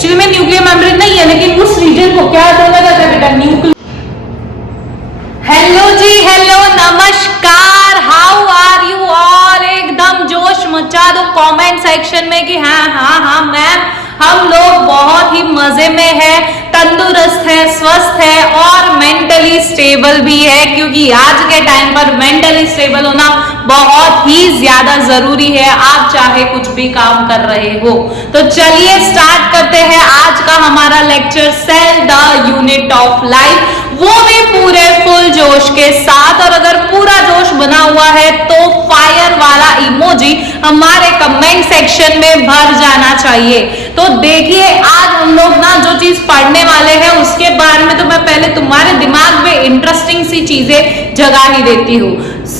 Actually में nuclear membrane नहीं है, लेकिन उस रीजन को क्या बोला जाता है बेटा, न्यूक्लियर। हेलो जी, हेलो, नमस्कार, हाउ आर यू ऑल। एकदम जोश मचा दो कमेंट सेक्शन में कि हाँ हाँ हाँ मैम, हम लोग बहुत ही मजे में है, तंदुरुस्त है, स्वस्थ है और मेंटली स्टेबल भी है, क्योंकि आज के टाइम पर मेंटली स्टेबल होना बहुत ही ज्यादा जरूरी है, आप चाहे कुछ भी काम कर रहे हो। तो चलिए स्टार्ट करते हैं आज का हमारा lecture, cell the unit of life, वो भी पूरे फुल जोश के साथ। और अगर पूरा जोश बना हुआ है तो फायर वाला इमोजी हमारे कमेंट सेक्शन में भर जाना चाहिए। तो देखिए आज हम लोग ना जो चीज पढ़ने वाले हैं उसके बारे में तो मैं पहले तुम्हारे दिमाग में इंटरेस्टिंग सी चीजें जगा ही देती हूँ।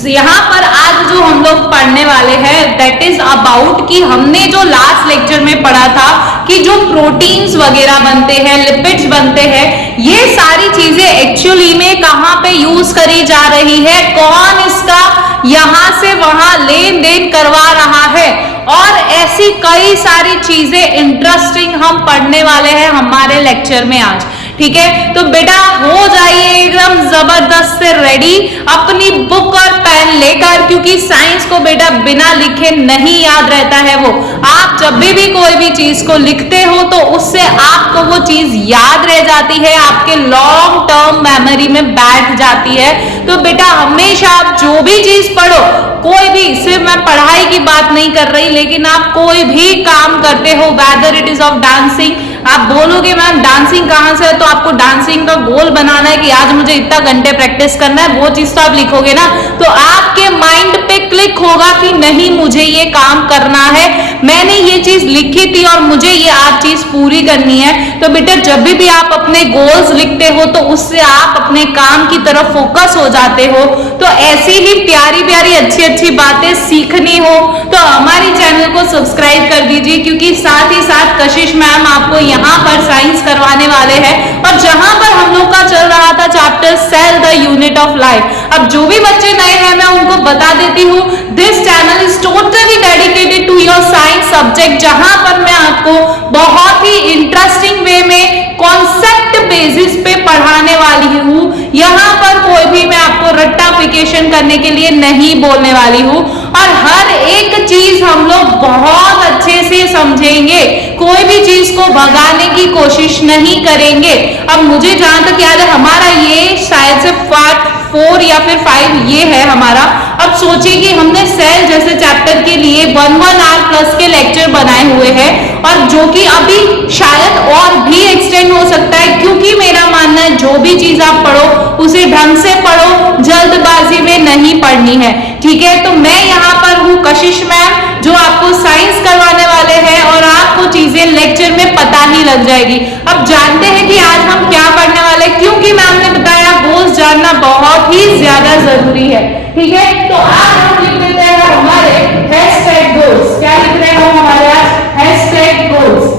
यहाँ पर आज जो हम लोग पढ़ने वाले हैं दैट इज अबाउट कि हमने जो लास्ट लेक्चर में पढ़ा था कि जो प्रोटीन्स वगैरह बनते हैं, लिपिड्स बनते हैं, ये सारी चीजें एक्चुअली में कहाँ पे यूज करी जा रही है, कौन इसका यहां से वहां लेन देन करवा रहा है, और ऐसी कई सारी चीजें इंटरेस्टिंग हम पढ़ने वाले हैं हमारे लेक्चर में आज। ठीक है, तो बेटा हो जाइए एकदम जबरदस्त से रेडी अपनी बुक और पेन लेकर, क्योंकि साइंस को बेटा बिना लिखे नहीं याद रहता है। वो आप जब भी कोई भी चीज को लिखते हो तो उससे आपको वो चीज याद रह जाती है, आपके लॉन्ग टर्म मेमोरी में बैठ जाती है। तो बेटा हमेशा आप जो भी चीज पढ़ो, कोई भी, सिर्फ मैं पढ़ाई की बात नहीं कर रही, लेकिन आप कोई भी काम करते हो, whether it is of dancing, आप बोलोगे मैम डांसिंग कहाँ से है, तो आपको डांसिंग का गोल बनाना है कि आज मुझे इतना घंटे प्रैक्टिस करना है, वो चीज तो आप लिखोगे ना, तो आपके माइंड पे क्लिक होगा कि नहीं मुझे ये काम करना है, मैंने ये चीज लिखी थी और मुझे ये आज चीज पूरी करनी है। तो बेटा जब भी आप अपने गोल्स लिखते हो तो उससे आप अपने काम की तरफ फोकस हो जाते हो। तो ऐसी ही प्यारी प्यारी अच्छी अच्छी बातें सीखनी हो तो हमारी चैनल को सब्सक्राइब कर दीजिए, क्योंकि साथ ही साथ कशिश मैम आपको यहाँ पर साइंस करवाने वाले हैं, और जहां पर हम लोग का चल रहा था chapter cell the unit of life. अब जो भी बच्चे नए हैं मैं उनको बता देती हूँ, this channel is totally dedicated to your science subject, जहां पर मैं आपको बहुत ही इंटरेस्टिंग वे में कॉन्सेप्ट बेसिस पे पढ़ाने वाली हूँ। यहाँ पर कोई भी मैं आपको रट्टाफिकेशन करने के लिए नहीं बोलने वाली हूँ, और हर एक चीज हम लोग बहुत अच्छे से समझेंगे, कोई भी चीज को भगाने की कोशिश नहीं करेंगे। अब मुझे जहां तक याद है हमारा ये शायद से पार्ट 4 या फिर 5 ये है हमारा। अब सोचिए कि हमने सेल जैसे चैप्टर के लिए 1 आवर प्लस के लेक्चर बनाए हुए हैं, और जो कि अभी शायद और भी एक्सटेंड हो सकता है, क्योंकि मेरा मानना है जो भी चीज आप पढ़ो उसे ढंग से पढ़ो, जल्दबाजी में नहीं पढ़नी है। ठीक है, तो मैं यहाँ पर हूँ कशिश मैम, जो आपको साइंस करवाने वाले हैं, और आपको चीजें लेक्चर में पता ही लग जाएगी। अब जानते हैं कि आज हम क्या पढ़ने वाले हैं, क्योंकि मैम ने बताया गोल्स जानना बहुत ही ज्यादा जरूरी है। ठीक है, तो आज हम लिख देते हैं हमारे हैशटैग गोल्स। क्या लिख रहे हो हमारे आज? Hashtag goals.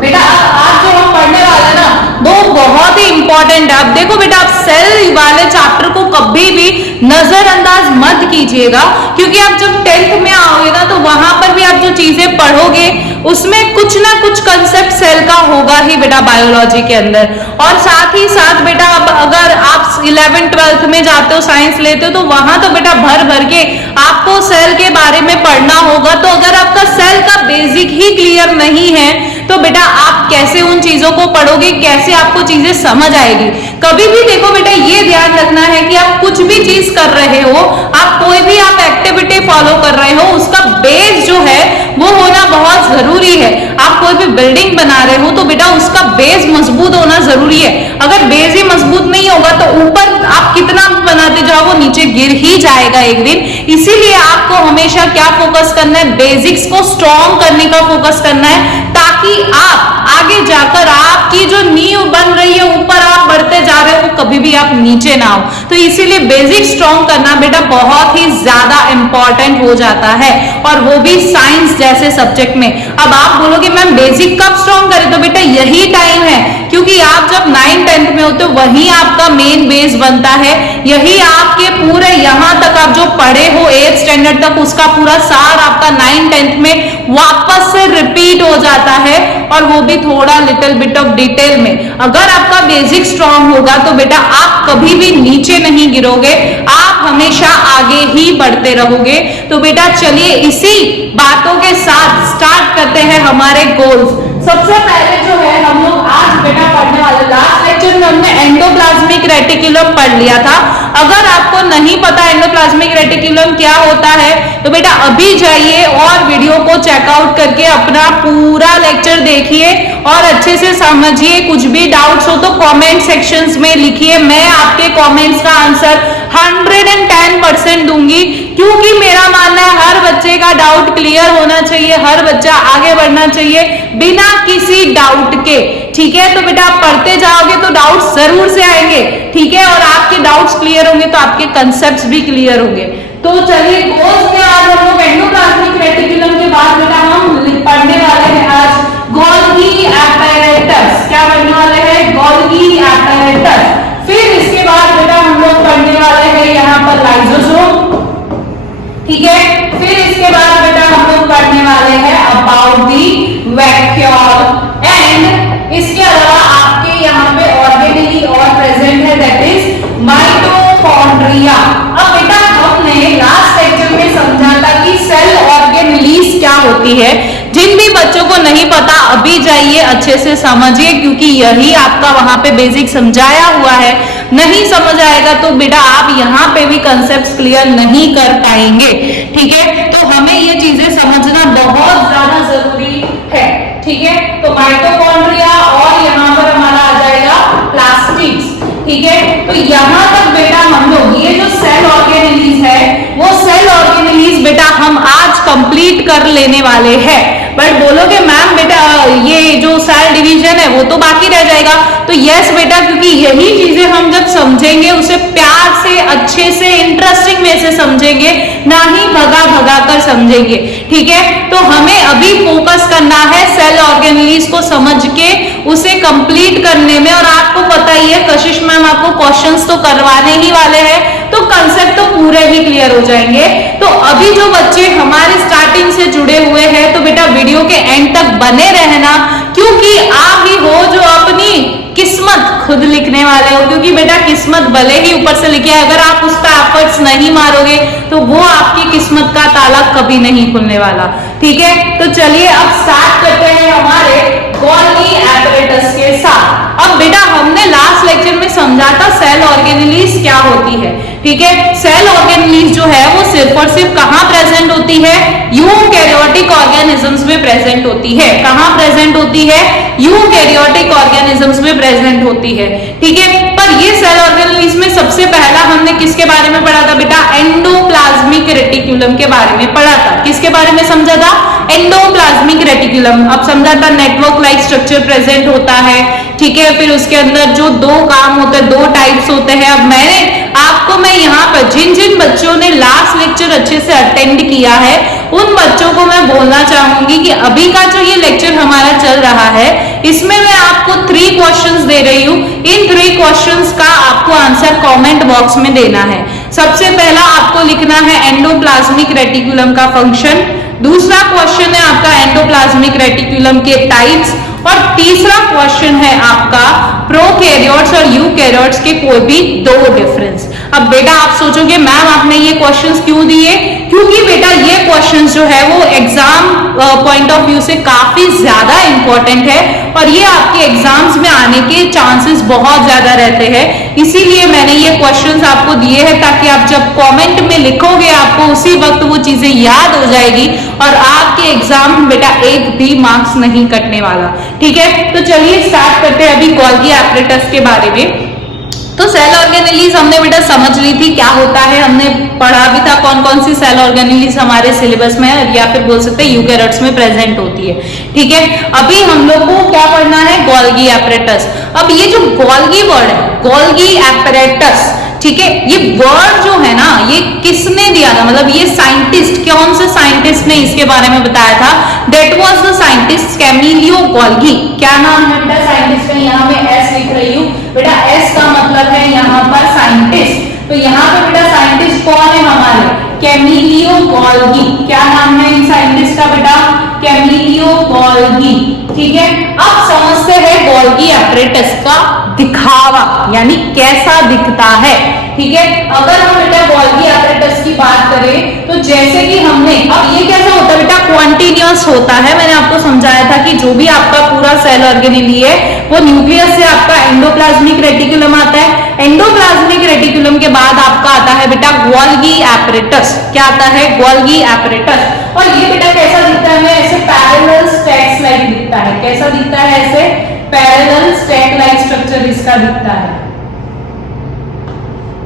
बेटा आज जो हम पढ़ने वाले हैं ना वो बहुत ही इंपॉर्टेंट है। अब देखो बेटा, आप सेल वाले चैप्टर को कभी भी नजरअंदाज मत कीजिएगा, क्योंकि आप जब 10th में आओगे ना तो वहां पर भी आप जो चीजें पढ़ोगे उसमें कुछ ना कुछ कंसेप्ट सेल का होगा ही बेटा बायोलॉजी के अंदर। और साथ ही साथ बेटा अब अगर आप 11th 12th में जाते हो, साइंस लेते हो, तो वहां तो बेटा भर भर के आपको सेल के बारे में पढ़ना होगा। तो अगर आपका सेल का बेसिक ही क्लियर नहीं है तो बेटा आप कैसे उन चीजों को पढ़ोगे, कैसे आपको चीजें समझ आएगी। कभी भी देखो बेटा ये ध्यान रखना है कि आप कुछ भी चीज कर रहे हो, आप कोई भी आप एक्टिविटी फॉलो कर रहे हो, उसका बेस जो है वो होना बहुत जरूरी है। आप कोई भी बिल्डिंग बना रहे हो तो बेटा उसका बेस मजबूत होना जरूरी है। अगर बेस ही मजबूत नहीं होगा तो ऊपर आप कितना बनाते जाओ वो नीचे गिर ही जाएगा एक दिन। इसीलिए आपको हमेशा क्या फोकस करना है, बेसिक्स को स्ट्रॉन्ग करने का फोकस करना है, ताकि आप आगे जाकर आपकी जो नींव बन रही है ऊपर आप बढ़ते बढ़ते जा रहे हो वो कभी भी आप नीचे ना हो। तो इसीलिए बेसिक स्ट्रॉन्ग करना बेटा बहुत ही ज्यादा इंपॉर्टेंट हो जाता है, और वो भी साइंस जैसे सब्जेक्ट में। अब आप बोलोगे मैम बेसिक कब स्ट्रॉन्ग करें, तो बेटा यही टाइम है, क्योंकि आप जब 9th-10th में होते हो वही आपका मेन बेस बनता है, यही आपके पूरे यहाँ तक आप जो पढ़े हो 8th स्टैंडर्ड तक उसका पूरा सार आपका 9th-10th में वापस से रिपीट हो जाता है, और वो भी थोड़ा लिटिल बिट ऑफ डिटेल में। अगर आपका बेसिक स्ट्रॉन्ग होगा तो बेटा आप कभी भी नीचे नहीं गिरोगे, आप हमेशा आगे ही बढ़ते रहोगे। तो बेटा चलिए इसी बातों के साथ स्टार्ट करते हैं हमारे गोल्स। सबसे पहले जो है हम लोग आज बेटा पढ़ने वाले, लास्ट लेक्चर में हमने एंडोप्लाज्मिक रेटिकुलम पढ़ लिया था। अगर आपको नहीं पता एंडोप्लाज्मिक रेटिकुलम क्या होता है तो बेटा अभी जाइए और वीडियो को चेकआउट करके अपना पूरा लेक्चर देखिए और अच्छे से समझिए। कुछ भी डाउट्स हो तो कमेंट सेक्शंस में लिखिए, मैं आपके कमेंट्स का आंसर 110% दूंगी, क्योंकि मेरा मानना है हर बच्चे का डाउट क्लियर होना चाहिए, हर बच्चा आगे बढ़ना चाहिए बिना किसी डाउट के। ठीक है, तो बेटा आप पढ़ते जाओगे तो डाउट्स जरूर से आएंगे, ठीक है, और आपके डाउट्स क्लियर होंगे तो आपके कंसेप्ट्स भी क्लियर होंगे। तो चलिए गोल्स में आज हम लोग एंडोप्लाज्मिक रेटिकुलम के बाद बेटा हम पढ़ने वाले हैं आज गोल्गी एपैरेटस। क्या पढ़ने वाले हैं? Golgi apparatus. फिर इसके बाद बेटा हम लोग पढ़ने वाले हैं यहाँ पर लाइसोसोम, ठीक है। फिर इसके बाद बेटा हम लोग पढ़ने वाले हैं अबाउट दी वैक्यूल, एंड इसके अलावा आपके यहाँ पे ऑर्गेनेली और प्रेजेंट है, दैट इज माइटोकॉन्ड्रिया। अब बेटा हमने लास्ट लेक्चर में समझा था कि सेल ऑर्गेनेलीज क्या होती है। जिन भी बच्चों को नहीं पता अभी जाइए अच्छे से समझिए, क्योंकि यही आपका वहां पे बेसिक समझाया हुआ है। नहीं समझ आएगा तो बेटा आप यहाँ पे भी कंसेप्ट क्लियर नहीं कर पाएंगे, ठीक है। तो हमें ये चीजें समझना बहुत ज्यादा जरूरी है, ठीक है। तो माइटोकॉन्ड्रिया और यहाँ पर हमारा आ जाएगा प्लास्टिड्स, ठीक है। तो यहाँ तक बेटा हम लोग ये जो सेल ऑर्गेनेलीज है वो सेल ऑर्गेनेलीज बेटा हम आज कंप्लीट कर लेने वाले हैं। बट बोलोगे मैम बेटा ये जो सेल डिवीजन है वो तो बाकी रह जाएगा, तो यस बेटा, क्योंकि यही चीजें हम जब समझेंगे उसे प्यार से अच्छे से इंटरेस्टिंग वे से समझेंगे, ना ही भगा भगा कर समझेंगे, ठीक है। तो हमें अभी फोकस करना है सेल ऑर्गेनेलीज को समझ के उसे कंप्लीट करने में। और आपको पता ही है कशिश मैम आपको क्वेश्चंस तो करवाने ही वाले हैं, तो कंसेप्ट तो पूरे ही क्लियर हो जाएंगे। तो अभी जो बच्चे हमारे स्टार्टिंग से जुड़े हुए हैं तो बेटा वीडियो के एंड तक बने रहना, क्योंकि आप ही हो जो अपनी किस्मत खुद लिखने वाले हो। क्योंकि बेटा किस्मत भले ही ऊपर से लिखे, अगर आप उस पर एफर्ट्स नहीं मारोगे तो वो आपकी किस्मत का ताला कभी नहीं खुलने वाला, ठीक है। तो चलिए अब स्टार्ट करते हैं हमारे गोल्गी एपैरेटस के साथ। अब बेटा हमने लास्ट लेक्चर में समझा था सेल ऑर्गेनेलीज क्या होती है, ठीक है। सेल ऑर्गेनेलीज जो है वो सिर्फ और सिर्फ कहां प्रेजेंट होती है? यूकैरियोटिक ऑर्गेनिजम्स में प्रेजेंट होती है। कहां प्रेजेंट होती है? यूकैरियोटिक ऑर्गेनिजम्स में प्रेजेंट होती है, ठीक है। पर ये सेल ऑर्गेनेलीज में सबसे पहला हमने किसके बारे में पढ़ा था बेटा? एंडोप्लाज्मिक रेटिकुलम के बारे में पढ़ा था। किसके बारे में समझा था? Endoplasmic reticulum. अब समझा था नेटवर्क लाइक स्ट्रक्चर प्रेजेंट होता है, ठीक है। फिर उसके अंदर जो दो काम होते हैं, दो टाइप्स होते हैं। अब मैं यहाँ पर जिन जिन बच्चों ने लास्ट लेक्चर अच्छे से अटेंड किया है उन बच्चों को मैं बोलना चाहूंगी कि अभी का जो ये लेक्चर हमारा चल रहा है इसमें मैं आपको 3 क्वेश्चंस दे रही हूँ। इन 3 क्वेश्चंस का आपको आंसर कमेंट बॉक्स में देना है। सबसे पहला आपको लिखना है एंडोप्लाज्मिक रेटिकुलम का फंक्शन, दूसरा क्वेश्चन है आपका एंडोप्लाज्मिक रेटिकुलम के टाइप्स, और तीसरा क्वेश्चन है आपका प्रोकैरियोट्स और यूकैरियोट्स के कोई भी 2 डिफरेंस। अब बेटा आप सोचोगे मैम आपने ये क्वेश्चंस क्यों दिए? क्योंकि बेटा ये क्वेश्चंस जो है वो एग्जाम पॉइंट ऑफ व्यू से काफी ज्यादा इंपॉर्टेंट है और ये आपके एग्जाम्स में आने के चांसेस बहुत ज्यादा रहते हैं। इसीलिए मैंने ये क्वेश्चंस आपको दिए हैं ताकि आप जब कमेंट में लिखोगे आपको उसी वक्त वो चीजें याद हो जाएगी और आपके एग्जाम में बेटा एक भी मार्क्स नहीं कटने वाला, ठीक है। तो चलिए स्टार्ट करते हैं अभी गोल्गी एपैरेटस के बारे में। तो सेल ऑर्गेनेलीज हमने बेटा समझ ली थी क्या होता है, हमने पढ़ा भी था कौन कौन सी सेल ऑर्गेनेलीज हमारे सिलेबस में है, या फिर बोल सकते हैं यूकैरियोट्स में प्रेजेंट होती है। ठीक है, अभी हम लोग को क्या पढ़ना है, गोल्गी एपरेटस। अब ये जो गोल्गी वर्ड है, गोल्गी एपरेटस, ठीक है, ये वर्ड जो है ना ये किसने दिया था, मतलब ये साइंटिस्ट, कौन से साइंटिस्ट ने इसके बारे में बताया था, that was the scientist Camillo Golgi. क्या नाम है बेटा साइंटिस्ट का, यहाँ मैं एस लिख रही हूँ बेटा, एस का मतलब है यहाँ पर साइंटिस्ट, तो यहाँ पे बेटा साइंटिस्ट कौन है हमारे, कैमिलियो गोल्गी। क्या नाम है इन साइंटिस्ट का बेटा, कैमिलियो गोल्गी। ठीक है, अब समझते हैं गोल्गी एपरेटस का दिखावा, यानी कैसा दिखता है। ठीक है, अगर हम बेटा गोल्गी एपरेटस की बात करें तो जैसे कि हमने, अब ये कैसा होता है बेटा, क्वांटिन्यूअस होता है। मैंने आपको समझाया था कि जो भी आपका पूरा सेल ऑर्गेनेली है वो न्यूक्लियस से आपका एंडोप्लाज्मिक रेटिकुलम आता है, एंडोप्लाज्मिक रेटिकुलम के बाद आपका आता है बेटा गोल्गी एपरेटस। क्या आता है, गोल्गी एपरेटस। और ये बेटा कैसा दिखता है, ऐसे पैरेलल स्टैक्स लाइक दिखता है। कैसा दिखता है, ऐसे पैरेलल स्टैक लाइक स्ट्रक्चर इसका दिखता है।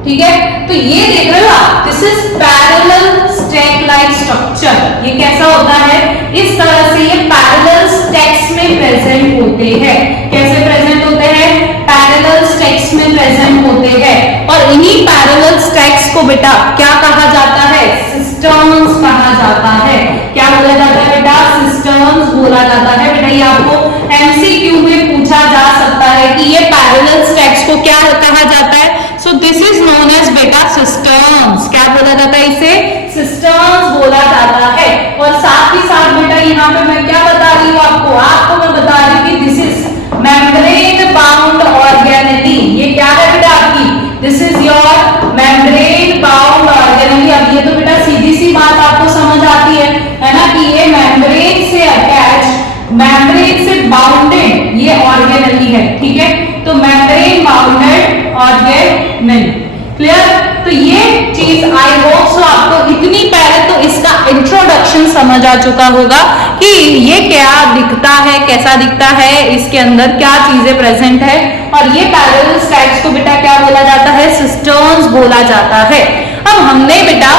ठीक है, तो ये देख रहे हो आप, this is parallel stack like structure. ये कैसा होता है, इस तरह से ये पैरेलल स्टैक्स में प्रेजेंट होते हैं। कैसे प्रेजेंट होते हैं, पैरेलल स्टैक्स में प्रेजेंट होते हैं। और इन्हीं पैरेलल स्टैक्स को बेटा क्या कहा जाता है, सिस्टर्न्स कहा जाता है। क्या बोला जाता है बेटा, सिस्टर्न्स बोला जाता है। बेटा ये आपको एमसीक्यू में पूछा जा सकता है कि ये पैरेलल स्टैक्स को क्या कहा जाता है। So this is known as बेटा सिस्टर्न्स। क्या बोला जाता है, इसे सिस्टर्न्स बोला जाता है। और साथ ही साथ बेटा यहाँ पे मैं क्या बता रही हूँ आपको मैं बता रही हूँ कि this is membrane bound organelle. ये क्या है बेटा आपकी, this is your membrane bound organelle. अब ये तो बेटा सीधी सी बात आपको समझ आती है ना, कि ये मेम्ब्रेन से अटैच, मेम्ब्रेन से बाउंडेड ये ऑर्गेनेली है। ठीक है, तो मेम्ब्रेन बाउंडेड ऑर्गेनेली, क्लियर। तो ये चीज आई होप सो आपको इतनी पहले तो इसका इंट्रोडक्शन समझ आ चुका होगा कि ये क्या दिखता है, कैसा दिखता है, इसके अंदर क्या चीजें प्रेजेंट है। और ये पैरेलल स्टैक्स को बेटा क्या बोला जाता है, सिस्टर्न्स बोला जाता है। अब हमने बेटा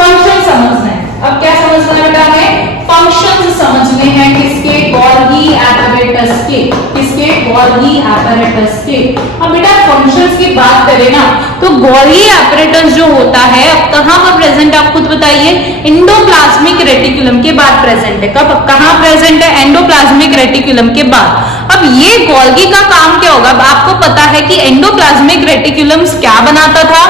फंक्शन समझना है। अब क्या समझना है बेटा, हमें फंक्शंस समझने हैं किसके, गोल्गी एपरेटस के, किसके, गोल्गी एपरेटस के। अब बेटा फंक्शंस की बात करें ना तो गोल्गी एपरेटस जो होता है अब कहां पर प्रेजेंट, आप खुद बताइए, एंडोप्लाज्मिक रेटिकुलम के बाद प्रेजेंट है। कब, कहां प्रेजेंट है, एंडोप्लाज्मिक रेटिकुलम के बाद। अब ये गोल्गी का काम क्या होगा, अब आपको पता है कि एंडोप्लाज्मिक रेटिकुलम क्या बनाता था,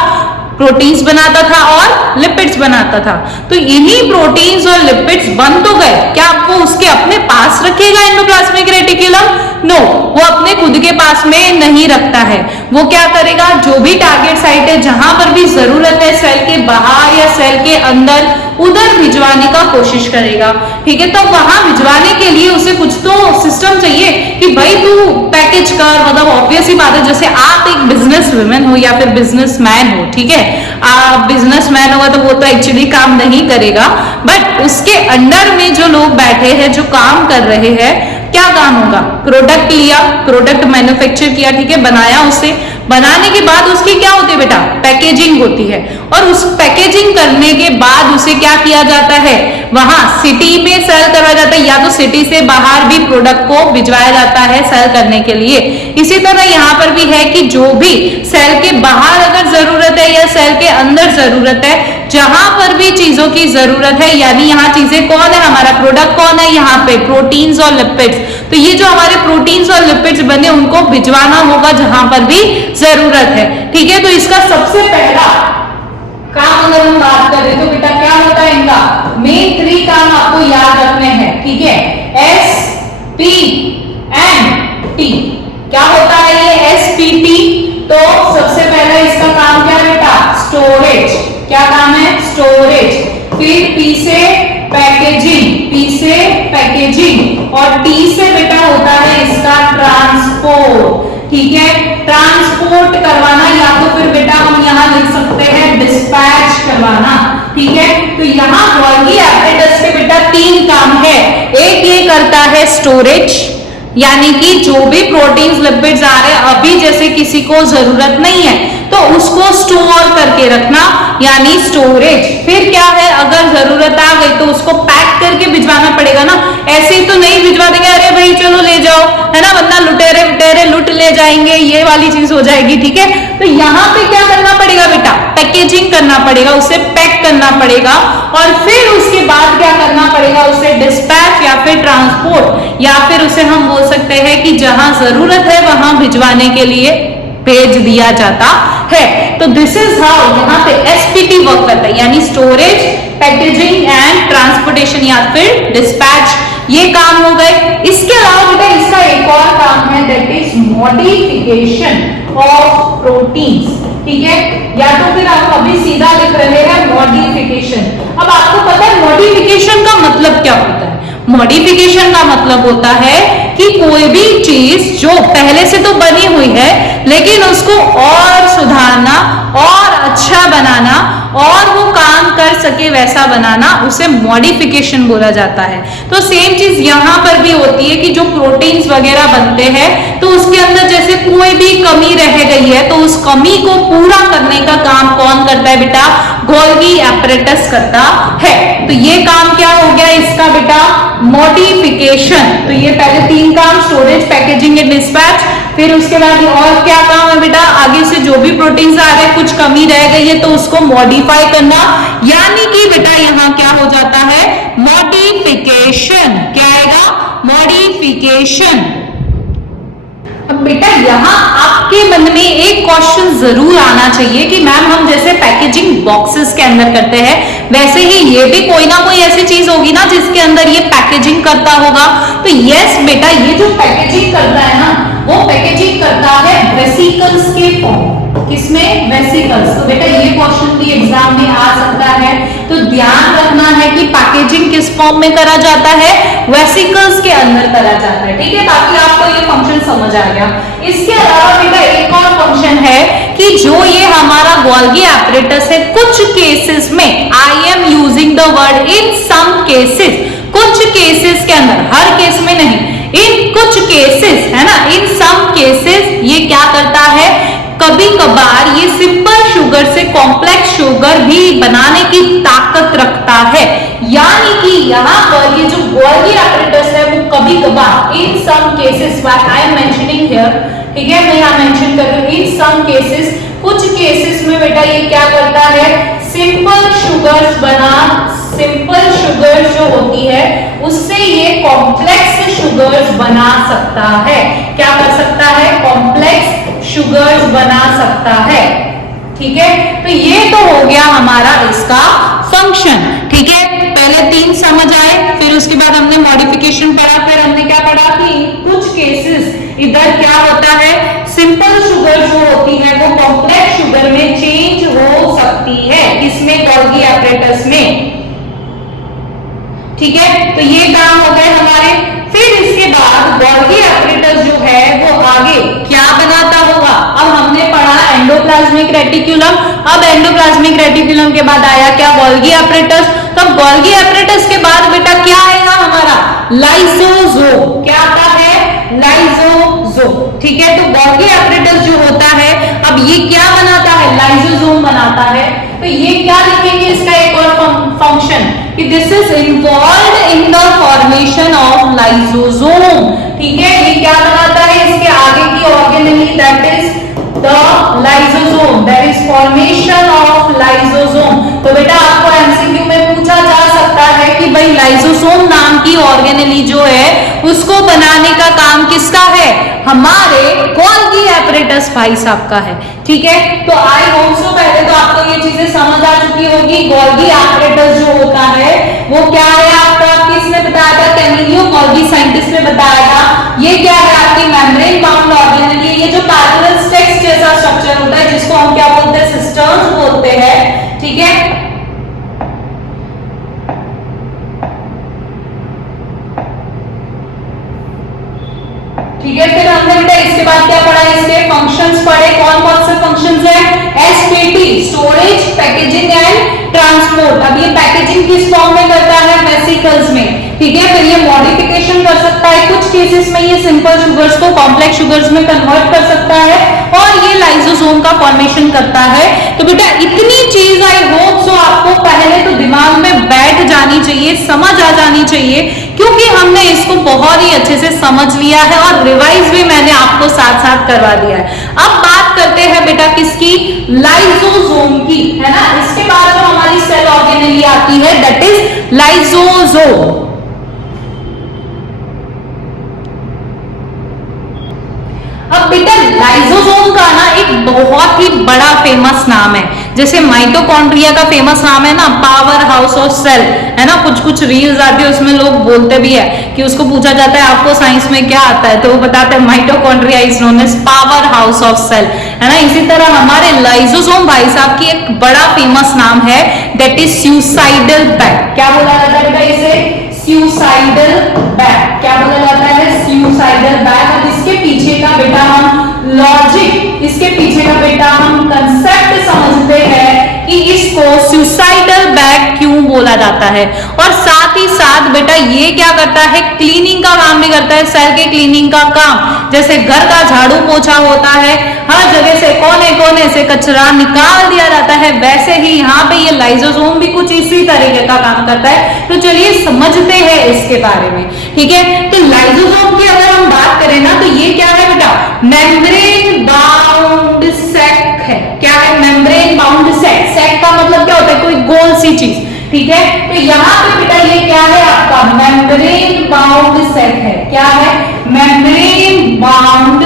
प्रोटीन्स बनाता था और लिपिड्स बनाता था। तो इन्हीं प्रोटीन्स और लिपिड्स बन तो गए, क्या आपको उसके अपने पास रखेगा एंडोप्लाज्मिक रेटिकुलम, नो, वो अपने खुद के पास में नहीं रखता है। वो क्या करेगा, जो भी टारगेट साइट है, जहां पर भी जरूरत है सेल के बाहर या सेल के अंदर, उधर भिजवाने का कोशिश करेगा। ठीक है, तो वहां भिजवाने के लिए उसे कुछ तो सिस्टम चाहिए कि भाई तू पैकेज कर, मतलब ऑब्वियस ही बात है, जैसे आप एक बिजनेस वुमेन हो या फिर बिजनेसमैन हो, ठीक है, आप बिजनेसमैन होगा तो वो तो एक्चुअली काम नहीं करेगा, बट उसके अंडर में जो लोग बैठे हैं, जो काम कर रहे हैं, क्या काम होगा, प्रोडक्ट लिया, प्रोडक्ट मैन्युफैक्चर किया, ठीक है, बनाया, उसे बनाने के बाद उसकी क्या होती है बेटा, पैकेजिंग होती है। और उस पैकेजिंग करने के बाद उसे क्या किया जाता है, वहां सिटी में सेल करा जाता है, या तो सिटी से बाहर भी प्रोडक्ट को भिजवाया जाता है सेल करने के लिए। इसी तरह यहाँ पर भी है कि जो भी सेल के बाहर अगर जरूरत है या सेल के अंदर जरूरत है, जहां पर भी चीजों की जरूरत है, यानी यहाँ चीजें कौन है, हमारा प्रोडक्ट कौन है, यहाँ पे प्रोटीन्स और लिपिड्स। तो ये जो हमारे प्रोटीन्स और लिपिड्स बने उनको भिजवाना होगा जहां पर भी जरूरत है। ठीक है, तो इसका सबसे पहला काम अगर हम बात करें तो बेटा क्या होता है, इनका मेन 3 काम आपको याद रखने हैं। ठीक है, S P and T। क्या होता है ये SPT, तो सबसे पहला इसका काम क्या बेटा, स्टोरेज। क्या काम है, स्टोरेज। फिर P से पैकेजिंग, P से पैकेजिंग, और T से बेटा होता है इसका ट्रांसपोर्ट। ठीक है, ट्रांसपोर्ट करवाना, या तो फिर बेटा हम यहाँ लिख सकते हैं डिस्पैच करवाना। ठीक है, तो यहाँ गोल्गी एपरेटस के बेटा 3 काम है। एक ये करता है स्टोरेज, यानी कि जो भी प्रोटीन्स लिपिड्स आ रहे हैं अभी जैसे किसी को जरूरत नहीं है तो उसको स्टोर करके रखना यानी स्टोरेज। फिर क्या है, अगर जरूरत आ गई तो उसको पैक करके भिजवाना पड़ेगा ना, ऐसे ही तो नहीं भिजवा देंगे, अरे भाई चलो ले जाओ, है ना, वरना लुटेरे लुटेरे लुट ले जाएंगे, ये वाली चीज हो जाएगी। ठीक है, तो यहाँ पे क्या करना पड़ेगा बेटा, पैकेजिंग करना पड़ेगा, उसे पैक करना पड़ेगा और फिर उसके बाद क्या करना पड़ेगा, उसे डिस्पैच या फिर ट्रांसपोर्ट या फिर उसे हम बोल सकते हैं कि जहां जरूरत है वहां भिजवाने के लिए भेज दिया जाता है। तो दिस इज हाउ यहाँ पे एसपीटी वर्क करता है, यानी स्टोरेज, पैकेजिंग एंड ट्रांसपोर्टेशन या फिर डिस्पैच, ये काम हो गए। इसके अलावा बेटा इसका एक और काम है, that is modification of proteins. ठीक है, या तो फिर आप अभी सीधा लिख रहे हैं मॉडिफिकेशन। अब आपको पता है मॉडिफिकेशन का मतलब क्या होता है? मॉडिफिकेशन का मतलब होता है कि कोई भी चीज जो पहले से तो बनी हुई है लेकिन उसको और सुधारना और अच्छा बनाना और वो काम कर सके वैसा बनाना, उसे मॉडिफिकेशन बोला जाता है। तो सेम चीज यहाँ पर भी होती है कि जो प्रोटीन्स वगैरह बनते हैं तो उसके अंदर जैसे कोई भी कमी रह गई है तो उस कमी को पूरा करने का काम कौन करता है बेटा? गोल्गी एपरेटस करता है। तो ये काम क्या हो गया इसका बेटा? मॉडिफिकेशन। तो ये पहले तीन काम, स्टोरेज, पैकेजिंग एंड डिस्पैच, फिर उसके बाद और क्या काम है बेटा? आगे से जो भी प्रोटीन्स आ रहे हैं कुछ कमी रह गई है तो उसको मॉडिफाई करना, यानी कि बेटा यहाँ क्या हो जाता है? मॉडिफिकेशन। क्या आएगा? मॉडिफिकेशन। अब बेटा यहाँ आपके मन में एक क्वेश्चन जरूर आना चाहिए कि मैम हम जैसे पैकेजिंग बॉक्सेस के अंदर करते हैं वैसे ही ये भी कोई ना कोई ऐसी चीज होगी ना जिसके अंदर ये पैकेजिंग करता होगा। तो यस बेटा, ये जो पैकेजिंग करता है ना वो पैकेजिंग करता है वेसिकल्स के फॉर्म। किसमें? वेसिकल्स। तो बेटा ये क्वेश्चन भी एग्जाम में आ सकता है, तो ध्यान रखना है कि पैकेजिंग किस फॉर्म में करा जाता है? वेसिकल्स के अंदर करा जाता है। ठीक है, ताकि आपको ये फंक्शन समझ आ गया। इसके अलावा बेटा एक और फंक्शन है कि जो ये हमारा गोल्गी एपरेटस है, कुछ केसेस में, I am using the word in some cases, कुछ केसेस के अंदर, हर केस में नहीं, इन कुछ केसेस, है ना, इन सम केसेस ये क्या करता है? कभी कभार ये सिंपल शुगर से कॉम्प्लेक्स शुगर भी बनाने की ताकत रखता है। यानी कि यहाँ पर ये जो गोल्गी एपरेटस है वो कभी कभार, in some cases, I am mentioning here, ठीक है, मैं यहाँ मेंशन कर रही हूँ, इन सम केसेस, कुछ केसेस में बेटा ये क्या करता है? सिंपल शुगर्स बना, सिंपल शुगर जो होती है उससे ये कॉम्प्लेक्स शुगर्स बना सकता है। क्या कर सकता है? कॉम्प्लेक्स शुगर्स बना सकता है। ठीक है, तो ये तो हो गया हमारा इसका फंक्शन। ठीक है, पहले तीन समझ आए, फिर उसके बाद हमने मॉडिफिकेशन पढ़ा, फिर हमने क्या पढ़ा कि कुछ केसेस इधर क्या होता है? सिंपल शुगर जो होती है वो कॉम्प्लेक्स शुगर में चेंज हो सकती है। इसमें गोल्गी एपरेटस में। ठीक है, तो ये काम हो गए हमारे। फिर इसके बाद गोल्गी एपरेटस जो है वो आगे क्या बनाता होगा? अब हमने पढ़ा एंडोप्लाज्मिक रेटिकुलम, अब एंडोप्लाज्मिक रेटिकुलम के बाद आया क्या? Golgi apparatus. तब गोल्गी एपरेटस के बाद बेटा क्या आएगा हमारा? लाइसोसोम। क्या आता है? लाइसोसोम। ठीक है, तो गोल्गी एपरेटस जो होता है अब ये क्या बनाता है? लाइसोसोम बनाता है। तो ये क्या लिखेंगे इसका एक और फंक्शन कि this is involved in the formation of lysosome. ठीक है, ये क्या बनाता है? इसके आगे की organelle, that is the lysosome, that is formation of lysosome. तो बेटा आपको एमसीक्यू में पूछा जा सकता है कि भाई लाइसोसोम नाम की ऑर्गेनेली जो है उसको बनाने का काम किसका है? हमारे गोल्गी एपरेटस भाई साहब का है। ठीक है, तो आई होप सो पहले तो आपको ये चीजें समझ आ चुकी होगी। गोल्गी एपरेटस जो होता है वो क्या है आपका? किसने बताया था? कैमिलियो गोल्गी साइंटिस्ट ने बताया था। ये क्या है? आपकी मेम्ब्रेन बाउंड ऑर्गेनेली। ये जो पैरेलल स्टेक्स जैसा स्ट्रक्चर होता है जिसको हम क्या बोलते हैं? सिस्टर्स बोलते हैं। ठीक है, ठीक है, फिर हमने बेटा इसके बाद क्या पढ़ा? इसके फंक्शंस पढ़े। कौन कौन से फंक्शंस हैं? SPT, storage, packaging and transport. अब ये पैकेजिंग किस फॉर्म में करता है? वेसिकल्स में। ठीक है। फिर ये मॉडिफिकेशन कर सकता है, कुछ केसेस में ये सिंपल शुगर्स को कॉम्प्लेक्स शुगर्स में कन्वर्ट कर सकता है और ये लाइसोसोम का फॉर्मेशन करता है। तो बेटा इतनी चीज आई होप सो आपको पहले तो दिमाग में बैठ जानी चाहिए, समझ आ जानी चाहिए, क्योंकि हमने इसको बहुत ही अच्छे से समझ लिया है और रिवाइज भी मैंने आपको साथ साथ करवा दिया है। अब बात करते हैं बेटा किसकी, लाइसोसोम की, है ना। इसके बाद जो हमारी सेल ऑर्गेनेली आती है दैट इज लाइसोसोम। अब बेटा लाइसोसोम का ना एक बहुत ही बड़ा फेमस नाम है, जैसे माइटोकॉन्ड्रिया का फेमस नाम है ना पावर हाउस ऑफ सेल, है ना। कुछ कुछ रील्स आती है उसमें लोग बोलते भी है कि उसको पूछा जाता है आपको साइंस में क्या आता है, तो वो बताते हैं mitochondria is known as power house of cell, है ना। इसी तरह हमारे लाइसोसोम भाई साहब की एक बड़ा फेमस नाम है दैट इज सुसाइडल बैग। क्या बोला जाता है बेटा इसे, सुसाइडल बैग। क्या बोला जाता है, सुसाइडल बैग। और इसके पीछे का बेटा हम लॉजिक, इसके पीछे का बेटा हम कंसेप्ट समझते हैं कि इसको सुसाइडल बैग क्यों बोला जाता है। और साथ ही साथ बेटा ये क्या करता है, क्लीनिंग का काम भी करता है, सेल के क्लीनिंग का काम। जैसे घर का झाड़ू पोछा होता है, हर जगह से कोने कोने से कचरा निकाल दिया जाता है, वैसे ही यहाँ पे ये लाइसोसोम भी कुछ इसी तरीके का काम करता है। तो चलिए समझते हैं इसके बारे में, ठीक है। तो लाइसोसोम की अगर हम बात करें ना तो ये क्या है बेटा, मेम्ब्रेन बाउंड सैक है। क्या है, मेम्ब्रेन बाउंड सैक। सैक का मतलब क्या होता है, कोई गोल सी चीज, ठीक है। तो यहाँ पे बेटा ये क्या है आपका मेम्ब्रेन बाउंड सैक है। क्या है, मेम्ब्रेन बाउंड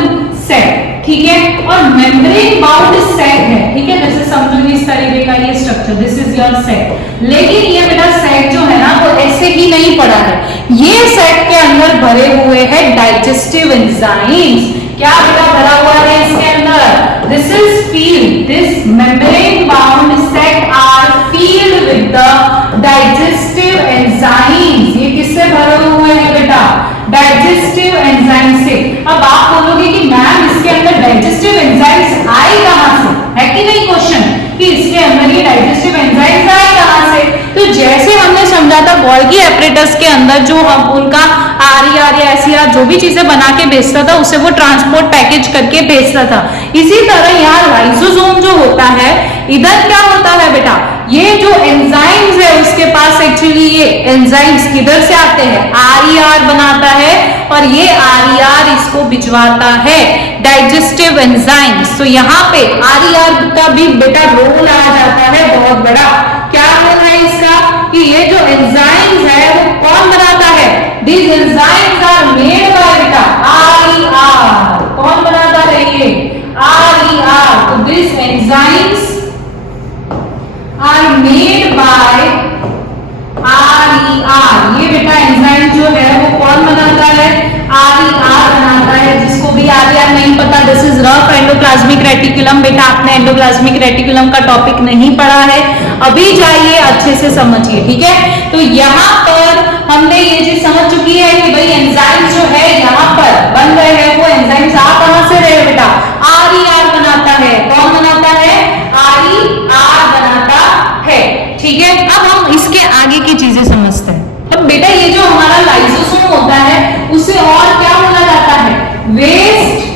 सैक, ठीक है। और मेम्ब्रेन बाउंड सैक है, ठीक है। जैसे समझो इस तरीके का ये structure, this is your sac. लेकिन ये बेटा सैक जो है ना वो ऐसे ही नहीं पड़ा है, ये सैक के अंदर भरे हुए हैं डाइजेस्टिव एंजाइम्स। क्या बेटा भरा हुआ है इसके अंदर, this is filled, this membrane bound sac are filled with the digestive enzymes. ये किससे भरे हुए हैं बेटा, डाइजेस्टिव एंजाइम से। अब आप बोलोगे कि मैम इसके अंदर डाइजेस्टिव एंजाइम्स आए कहां से, है कि नहीं क्वेश्चन, कि इसके अंदर ये डाइजेस्टिव एंजाइम्स आए कहां से। तो जैसे हमने समझा था गोल्गी एपरेटस के अंदर जो हम उनका आरईआर या एसईआर जो भी चीजें बना के भेजता था उसे वो ट्रांसपोर्ट पैकेज करके भेजता था, इसी तरह यहाँ लाइसोसोम जो होता है इधर क्या होता है बेटा, ये जो एंजाइम्स है उसके पास एक्चुअली ये एंजाइम्स किधर से आते हैं, आरईआर बनाता है और ये आरईआर इसको भिजवाता है डाइजेस्टिव एंजाइम्स। तो यहाँ पे आरईआर का भी बेटा रोल आ जाता है बहुत बड़ा। क्या रोल है इसका, कि ये जो एंजाइम्स है वो कौन बनाता है, this enzymes are made by बेटा आरईआर। कौन बनाता है ये, आरईआर। तो this enzymes are made by RER. ये बेटा एंजाइम जो है वो कौन बनाता है, आरईआर बनाता है। जिसको भी आरईआर नहीं पता, this is rough endoplasmic reticulum. बेटा आपने एंडोप्लाज्मिक रेटिकुलम का टॉपिक नहीं पढ़ा है, अभी जाइए अच्छे से समझिए, ठीक है। तो यहाँ पर हमने ये चीज समझ चुकी है कि भाई एंजाइम जो है यहाँ पर बन रहे हैं, वो एंजाइम्स आ कहां से रहे बेटा, आरईआर बनाता है। कौन बनाता है, आरईआर बनाता है, ठीक है। अब हम इसके आगे की चीजें समझते हैं। अब बेटा ये जो हमारा लाइसोसोम होता है उसे और क्या बोला जाता है, वेस्ट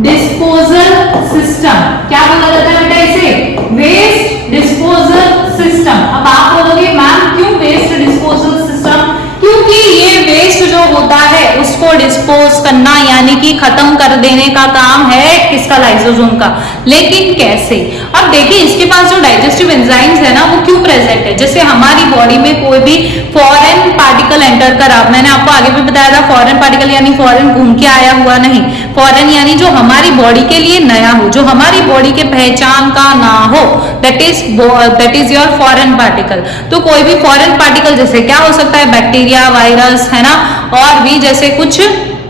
डिस्पोजल सिस्टम। क्या बोला जाता है बेटा इसे, वेस्ट डिस्पोजल सिस्टम। अब आप बोलोगे मैम क्यों वेस्ट डिस्पोजल सिस्टम, क्योंकि ये वेस्ट जो होता है उसको डिस्पोज करना यानी कि खत्म कर देने का काम है किसका, लाइसोसोम का। लेकिन कैसे, अब देखिए इसके पास जो डाइजेस्टिव एंजाइम्स है ना वो क्यों प्रेजेंट है। जैसे हमारी बॉडी में कोई भी फॉरेन पार्टिकल एंटर करा, मैंने आपको आगे भी बताया था फॉरेन पार्टिकल यानी फॉरेन घूम के आया हुआ नहीं, फॉरेन यानी जो हमारी बॉडी के लिए नया हो, जो हमारी बॉडी के पहचान का ना हो, that is your foreign particle. तो कोई भी फॉरेन पार्टिकल जैसे क्या हो सकता है, बैक्टीरिया, वायरस, है ना, और भी जैसे कुछ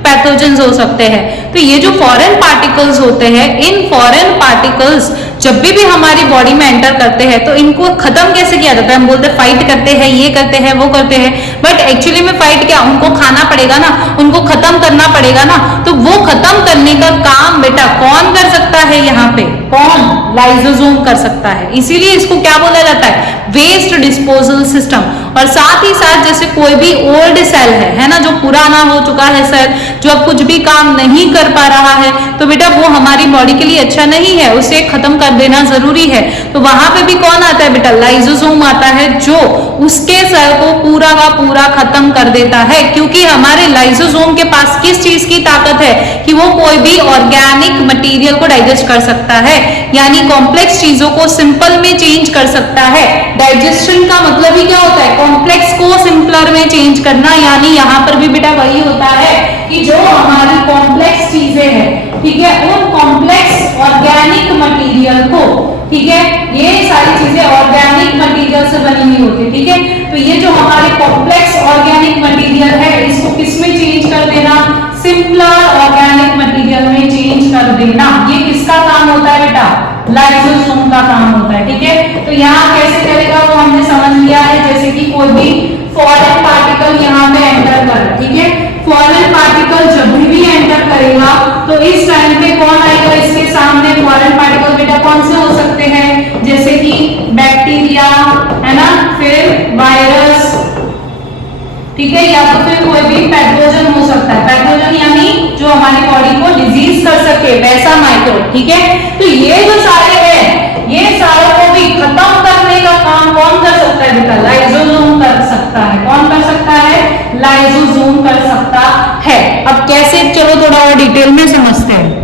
पैथोजेंस हो सकते हैं। तो ये जो फॉरेन पार्टिकल्स होते हैं, इन फॉरेन पार्टिकल्स जब भी हमारी बॉडी में एंटर करते हैं तो इनको खत्म कैसे किया जाता है, हम बोलते हैं फाइट करते हैं, ये करते हैं, वो करते हैं, बट एक्चुअली में फाइट क्या, उनको खाना पड़ेगा ना, उनको खत्म करना पड़ेगा ना। तो वो खत्म करने का काम बेटा कौन कर सकता है यहाँ पे, कौन? लाइसोसोम कर सकता है। इसीलिए इसको क्या बोला जाता है? Waste disposal system. और साथ ही साथ जैसे कोई भी ओल्ड सेल है ना, जो पुराना हो चुका है सेल, जो अब कुछ भी काम नहीं कर पा रहा है, तो बेटा वो हमारी बॉडी के लिए अच्छा नहीं है, उसे खत्म कर देना जरूरी है। तो वहां पे भी कौन आता है बेटा? लाइसोसोम आता है, जो उसके सेल को पूरा का पूरा खत्म कर देता है। क्योंकि हमारे लाइसोसोम के पास किस चीज की ताकत है कि वो कोई भी ऑर्गेनिक मटेरियल को डाइजेस्ट कर सकता है, यानी कॉम्प्लेक्स चीजों को सिंपल में चेंज कर सकता है। डाइजेशन का मतलब ही क्या होता है? कॉम्प्लेक्स को सिंपलर में चेंज करना। यानी यहाँ पर भी बेटा वही होता है कि जो हमारी कॉम्प्लेक्स चीजें हैं, ठीक है, उन कॉम्प्लेक्स ऑर्गेनिक मटेरियल को, ठीक है, ये सारी चीजें ऑर्गेनिक मटेरियल से बनी हुई होती है, ठीक है। तो ये जो हमारे कॉम्प्लेक्स ऑर्गेनिक मटेरियल है, इसको किसमें चेंज कर देना? सिंपलर ऑर्गेनिक मटेरियल में चेंज कर देना। ये किसका काम होता है बेटा? लाइसोसोम का काम होता है, ठीक है। तो यहाँ कैसे करेगा वो हमने समझ लिया है। जैसे कि कोई भी फॉरेन पार्टिकल यहाँ पे एंटर कर रहा है, ठीक है, फॉरेन पार्टिकल जब भी एंटर करेगा तो इस टाइम पे कौन आएगा इसके सामने? फॉरेन पार्टिकल बेटा कौन से हो सकते हैं? जैसे कि बैक्टीरिया, है ना, फिर वायरस, ठीक है, या तो फिर कोई भी पैथोजन हो सकता है। पैथोजन यानी जो हमारी बॉडी को डिजीज कर सके, वैसा माइक्रोब, ठीक है। तो ये जो सारे हैं, ये सारों को भी खत्म करने का काम कौन कर सकता है बेटा? लाइसोसोम कर सकता है। कौन कर सकता है? लाइसोसोम कर सकता है। अब कैसे, चलो थोड़ा और डिटेल में समझते हैं।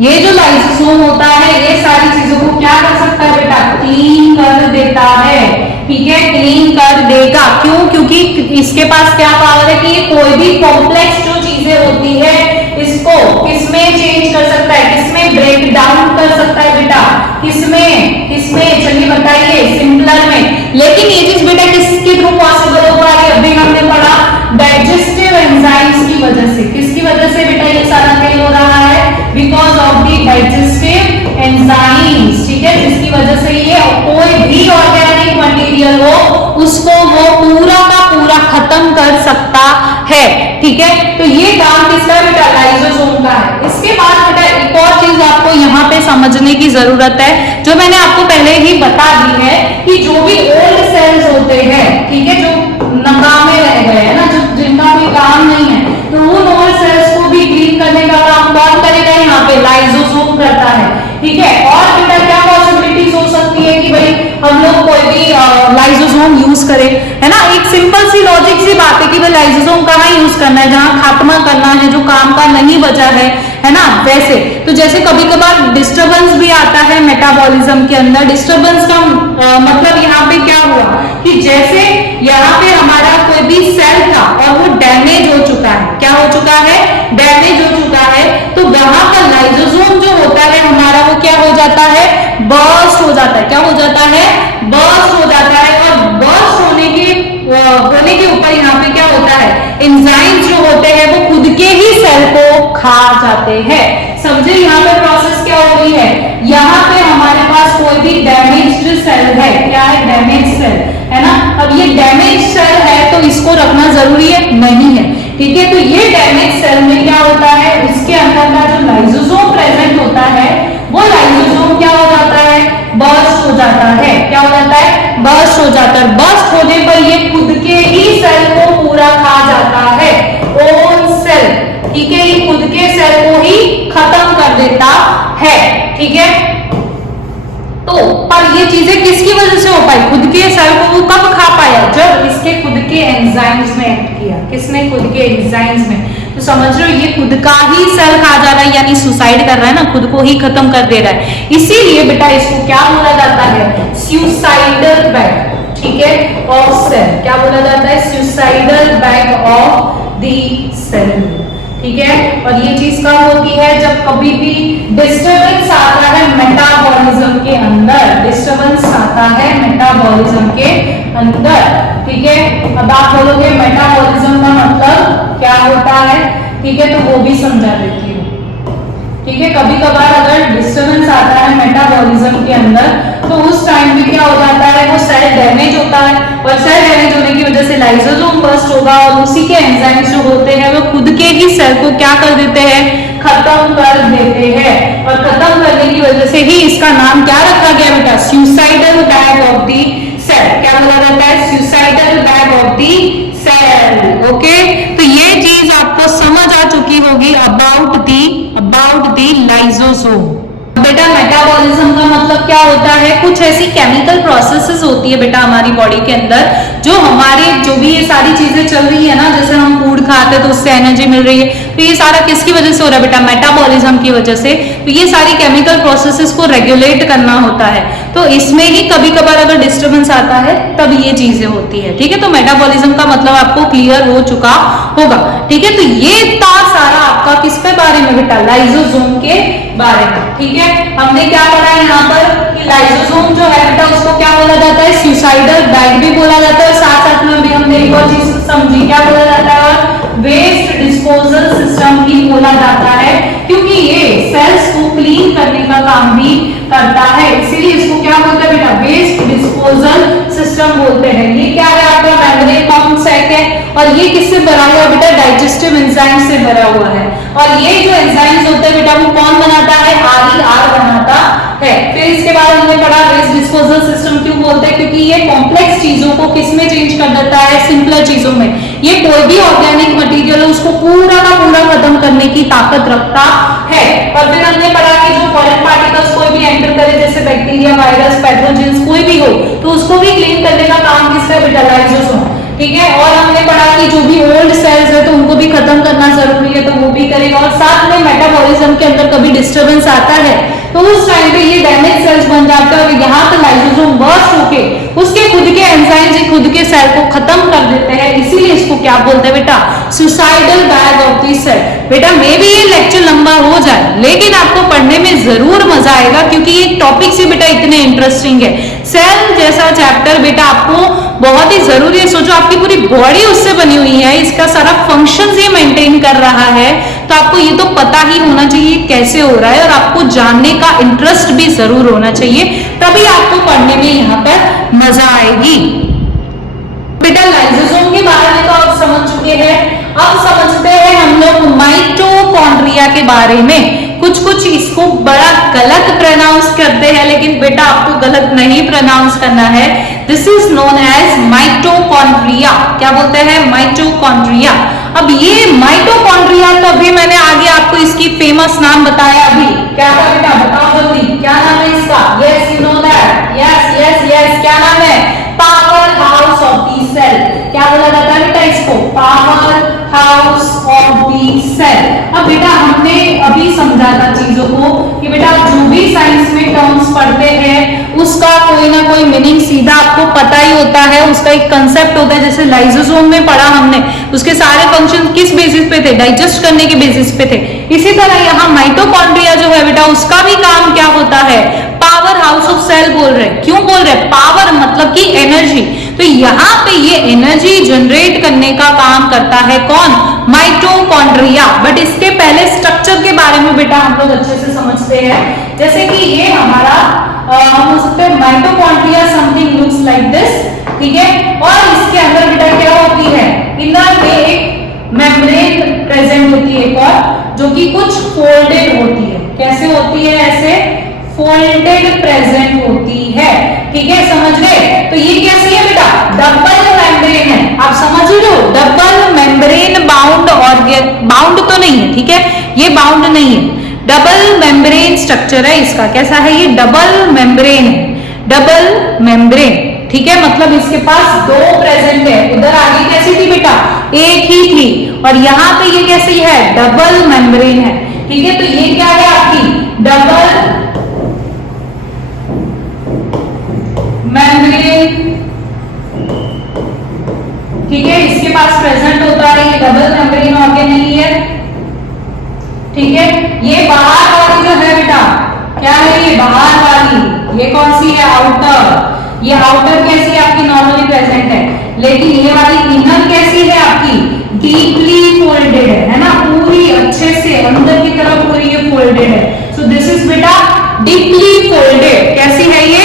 ये जो लाइसोसोम होता है, ये सारी चीजों को क्या कर सकता है बेटा? क्लीन कर देता है, ठीक है, क्लीन कर देगा। क्यों? क्योंकि इसके पास क्या पावर है कि कोई भी कॉम्प्लेक्स जो चीजें होती है, इसको किसमें चेंज कर सकता है? किसमें ब्रेक डाउन कर सकता है बेटा? किसमें? किसमें? चलिए बताइए, सिंपलर में। लेकिन ये चीज बेटा किसके थ्रू पॉसिबल हो पा रही है? अभी हमने पढ़ा डाइजेस्टिव एंजाइम्स की वजह से। किसकी वजह से बेटा ये सारा फेल हो रहा है? Because of the digestive enzymes, ठीक है, जिसकी वजह से ये कोई भी ऑर्गेनिक मटेरियल हो, उसको वो पूरा का पूरा खत्म कर सकता है, ठीक है। तो ये काम किसका बेटा? लाइसोसोम का है। इसके बाद बेटा एक और चीज आपको यहाँ पे समझने की जरूरत है, जो मैंने आपको पहले ही बता दी है, कि जो भी ओल्ड सेल्स होते हैं, ठीक है, जो नकामे रह गए हैं ना, जो जिनका कोई काम नहीं है, तो उन ओल्ड सेल्स को भी क्लीन करने का काम कौन करेगा? यहाँ पे लाइसोसोम करता है, ठीक है। और बेटा क्या पॉसिबिलिटीज हो सकती है कि भाई हम लोग कोई भी लाइसोसोम यूज करें, है ना। एक सिंपल सी लॉजिक सी बात है कि भाई लाइसोसोम कहाँ यूज करना है? जहां खात्मा करना है, जो काम का नहीं बचा है ना, वैसे। तो जैसे कभी कभार डिस्टर्बेंस भी आता है मेटाबॉलिज्म के अंदर। डिस्टर्बेंस का मतलब यहाँ पे क्या हुआ कि जैसे यहाँ पे हमारा कोई भी सेल था और वो डैमेज हो चुका है। क्या हो चुका है? डैमेज हो चुका है। तो वहां पर लाइसोसोम जो होता है हमारा, वो क्या हो जाता है? बर्स्ट हो जाता है। क्या हो जाता है? बर्स्ट हो जाता है। और बर्स्ट होने के ऊपर यहाँ पे क्या होता है? एंजाइम्स जो होते हैं वो खुद के ही सेल को खा जाते हैं। समझे यहाँ पे प्रोसेस क्या हो रही है? यहाँ पे हमारे पास कोई भी डैमेज्ड सेल है। क्या है? डैमेज सेल, है ना। अब ये डैमेज सेल है तो इसको रखना जरूरी है? नहीं है, ठीक है। तो ये डैमेज सेल में क्या होता है? उसके अंदर का जो लाइसोसोम प्रेजेंट होता है, वो लाइसोसोम क्या हो जाता है? बर्स्ट हो जाता है। क्या हो जाता है? बर्स्ट हो जाता है। बर्स्ट होने पर ये खुद के ही सेल को पूरा खा जाता है। ओन सेल, ठीक है, ये खुद के सेल को ही खत्म कर देता है, ठीक है। तो पर ये चीजें किसकी वजह से हो पाई? खुद के सेल को वो कब खा पाया? जब इसके खुद के एंजाइम्स में एक्ट किया। किसने? खुद के एंजाइम्स में। तो समझ रहे हो, ये खुद का ही सेल खा जा रहा है, यानी सुसाइड कर रहा है ना, खुद को ही खत्म कर दे रहा है। इसीलिए बेटा इसको क्या बोला जाता है? सुसाइडल बैग, ठीक है, ऑफ सेल। क्या बोला जाता है? Suicidal bag of the cell, ठीक है। और ये चीज कब होती है? जब कभी भी डिस्टर्बेंस आता है मेटाबॉलिज्म के अंदर। डिस्टर्बेंस आता है मेटाबॉलिज्म के अंदर, ठीक है। अब आप बोलोगे मेटाबॉलिज्म का मतलब क्या होता है, ठीक है, तो वो भी समझा देती हूँ, ठीक है। कभी कभार अगर डिस्टर्बेंस आता है मेटाबॉलिज्म के अंदर, तो उस टाइम पे क्या हो जाता है, वो सेल डैमेज होता है और सेल डैमेज होने की वजह से लाइसोसोम बर्स्ट होगा और उसी के एंजाइम्स जो होते हैं वो खुद के ही सेल को क्या कर देते हैं, खत्म कर देते हैं। और खत्म करने की वजह से ही इसका नाम क्या रखा गया बेटा, suicidal death of the cell. क्या बोला जाता है, suicidal death of the cell. Okay, तो ये चीज आपको समझ आ चुकी होगी अबाउट दी लाइसोसोम। बेटा मेटाबॉलिज्म का मतलब क्या होता है, कुछ ऐसी केमिकल प्रोसेसेस होती है बेटा हमारी बॉडी के अंदर, जो हमारे जो भी ये सारी चीजें चल रही है ना, जैसे हम फूड खाते हैं तो उससे एनर्जी मिल रही है, तो ये सारा किसकी वजह से हो रहा है बेटा, मेटाबॉलिज्म की वजह से। तो ये सारी केमिकल प्रोसेसेस को रेगुलेट करना होता है, तो इसमें ही कभी कभार अगर डिस्टर्बेंस आता है तब ये चीजें होती है। ठीक है, तो मेटाबॉलिज्म का मतलब आपको क्लियर हो चुका होगा। ठीक है, तो ये था सारा आपका किस पे बारे में बेटा, लाइसोसोम के बारे में। ठीक है, हमने क्या पढ़ा यहाँ पर कि लाइसोसोम जो है बेटा उसको क्या बोला जाता है, सुसाइडल बैग भी बोला जाता है, और साथ साथ में भी हमने एक और चीज समझी, क्या बोला जाता है, और वेस्ट डिस्पोजल सिस्टम भी बोला जाता है, क्योंकि ये सेल्स को क्लीन करने का काम भी करता है, इसीलिए इसको क्या बोलते हैं बेटा, वेस्ट डिस्पोजल सिस्टम बोलते हैं। ये क्या है आपका, मेम्ब्रेन बाउंड सैक है, और ये किससे भरा हुआ है बेटा, डाइजेस्टिव एंजाइम से भरा हुआ है। और ये जो एंजाइम्स होते हैं बेटा वो कौन बनाता है, RER बनाता है। फिर इसके बाद हमने पढ़ा वेस्ट डिस्पोजल सिस्टम क्यों बोलते हैं, क्योंकि ये कॉम्प्लेक्स चीजों को किसमें चेंज कर देता है, सिंपलर चीजों में। ये कोई भी ऑर्गेनिक मटेरियल है उसको पूरा का पूरा खत्म करने की ताकत रखता है। और फिर हमने पढ़ा कि जो फॉरेन पार्टिकल्स कोई भी एंटर करे, जैसे बैक्टीरिया, वायरस, पैथोजेंस कोई भी हो, तो उसको भी क्लीन करने का काम किसका, बेटा, लाइसोसोम। ठीक है, और हमने पढ़ा कि जो भी ओल्ड सेल्स है तो उनको भी खत्म करना जरूरी है, तो वो भी करेगा। और साथ में मेटाबॉलिज्म के अंदर कभी डिस्टर्बेंस आता है तो उस टाइम पे ये डैमेज सेल्स बन जाते हैं और यहाँ पे लाइसोसोम बर्स्ट होके उसके खुद के एंजाइम्स खुद के सेल को खत्म कर देते हैं, इसीलिए इसको क्या बोलते हैं बेटा, suicidal bag of the cell. बेटा मे भी ये लेक्चर लंबा हो जाए लेकिन आपको पढ़ने में जरूर मजा आएगा, क्योंकि ये टॉपिक से बेटा इतने इंटरेस्टिंग है। सेल जैसा चैप्टर बेटा आपको बहुत ही जरूरी है। सोचो आपकी पूरी बॉडी उससे बनी हुई है, इसका सारा फंक्शंस ये मेंटेन कर रहा है, तो आपको ये तो पता ही होना चाहिए कैसे हो रहा है, और आपको जानने का इंटरेस्ट भी जरूर होना चाहिए, तभी आपको पढ़ने में यहाँ पर मजा आएगी। बेटा लाइसोसोम के बारे में तो आप समझ चुके हैं, अब समझते हैं हम लोग माइटोकॉन्ड्रिया के बारे में। कुछ इसको बड़ा गलत प्रोनाउंस करते हैं, लेकिन बेटा आपको गलत नहीं प्रोनाउंस करना है। This is known as mitochondria. क्या बोलते हैं, माइटोकॉन्ड्रिया। अब ये माइटोकॉन्ड्रिया तो अभी मैंने आगे आपको इसकी फेमस नाम बताया, अभी क्या था बेटा, बताओ जल्दी, क्या नाम है इसका, yes you know that, yes yes yes, क्या नाम है, power house of the cell. क्या बोला जाता है बेटा इसको, power house of the cell. अब बेटा हमने अभी समझा था चीजों को कि बेटा जो भी साइंस में टर्म्स पढ़ते हैं उसका कोई ना कोई मीनिंग सीधा आपको पता ही होता है, उसका एक कंसेप्ट होता है। जैसे लाइसोसोम में पढ़ा हमने, उसके सारे फंक्शन किस बेसिस पे थे, डाइजेस्ट करने के बेसिस पे थे। इसी तरह यहाँ माइटोकॉन्ड्रिया जो है बेटा उसका भी काम क्या होता है, पावर हाउस ऑफ सेल बोल रहे। क्यों बोल रहे, पावर मतलब कि एनर्जी, तो यहाँ पे ये एनर्जी जनरेट करने का काम करता है कौन, माइटोकॉन्ड्रिया। बट इसके पहले स्ट्रक्चर के बारे में बेटा हम लोग अच्छे से समझते हैं। जैसे कि ये हमारा हम बोल सकते हैं mitochondria something looks like this, ठीक है। और इसके अंदर बेटा क्या होती है, इनर में एक मेम्ब्रेन प्रेजेंट होती है, एक और जो कि कुछ फोल्डेड होती है। कैसे होती है, ऐसे फोल्डेड प्रेजेंट होती है, ठीक है, समझ गए। तो ये कैसी है बेटा, डबल मेम्ब्रेन है, आप समझ लो, double membrane bound organ, bound तो नहीं है, ठीक है, ये बाउंड नहीं है, डबल मेम्ब्रेन स्ट्रक्चर है इसका। कैसा है ये, डबल मेम्ब्रेन है, डबल मेम्ब्रेन, ठीक है, मतलब इसके पास दो प्रेजेंट है। उधर आगे कैसी थी बेटा, एक ही थी, और यहाँ पे ये कैसी है, डबल मेम्ब्रेन है, ठीक है। तो ये क्या है आपकी डबल मेम्ब्रेन, ठीक है, इसके पास प्रेजेंट होता है, ये डबल मेम्ब्रेन ऑर्गन नहीं है, ठीक है। ये बाहर वाली जो है बेटा, क्या है ये बाहर वाली, ये कौन सी है, आउटर। ये आउटर कैसी है आपकी, नॉर्मली प्रेजेंट है, लेकिन ये वाली इनर कैसी है आपकी, डीपली फोल्डेड है ना, पूरी अच्छे से अंदर की तरफ पूरी ये फोल्डेड है। सो दिस इज बेटा डीपली फोल्डेड। कैसी है ये,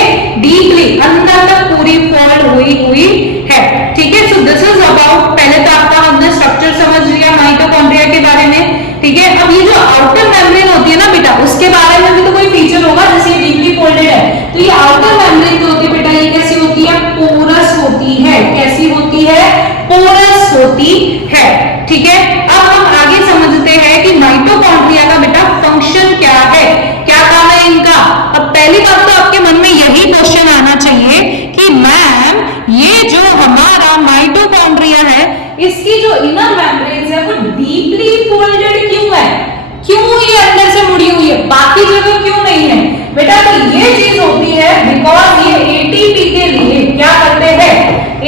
डीपली फोल्डेड क्यों है, क्यों ये अंदर से मुड़ी हुई है, बाकी जगह क्यों नहीं है बेटा? तो ये चीज होती है बिकॉज ये एटीपी के लिए क्या करते हैं,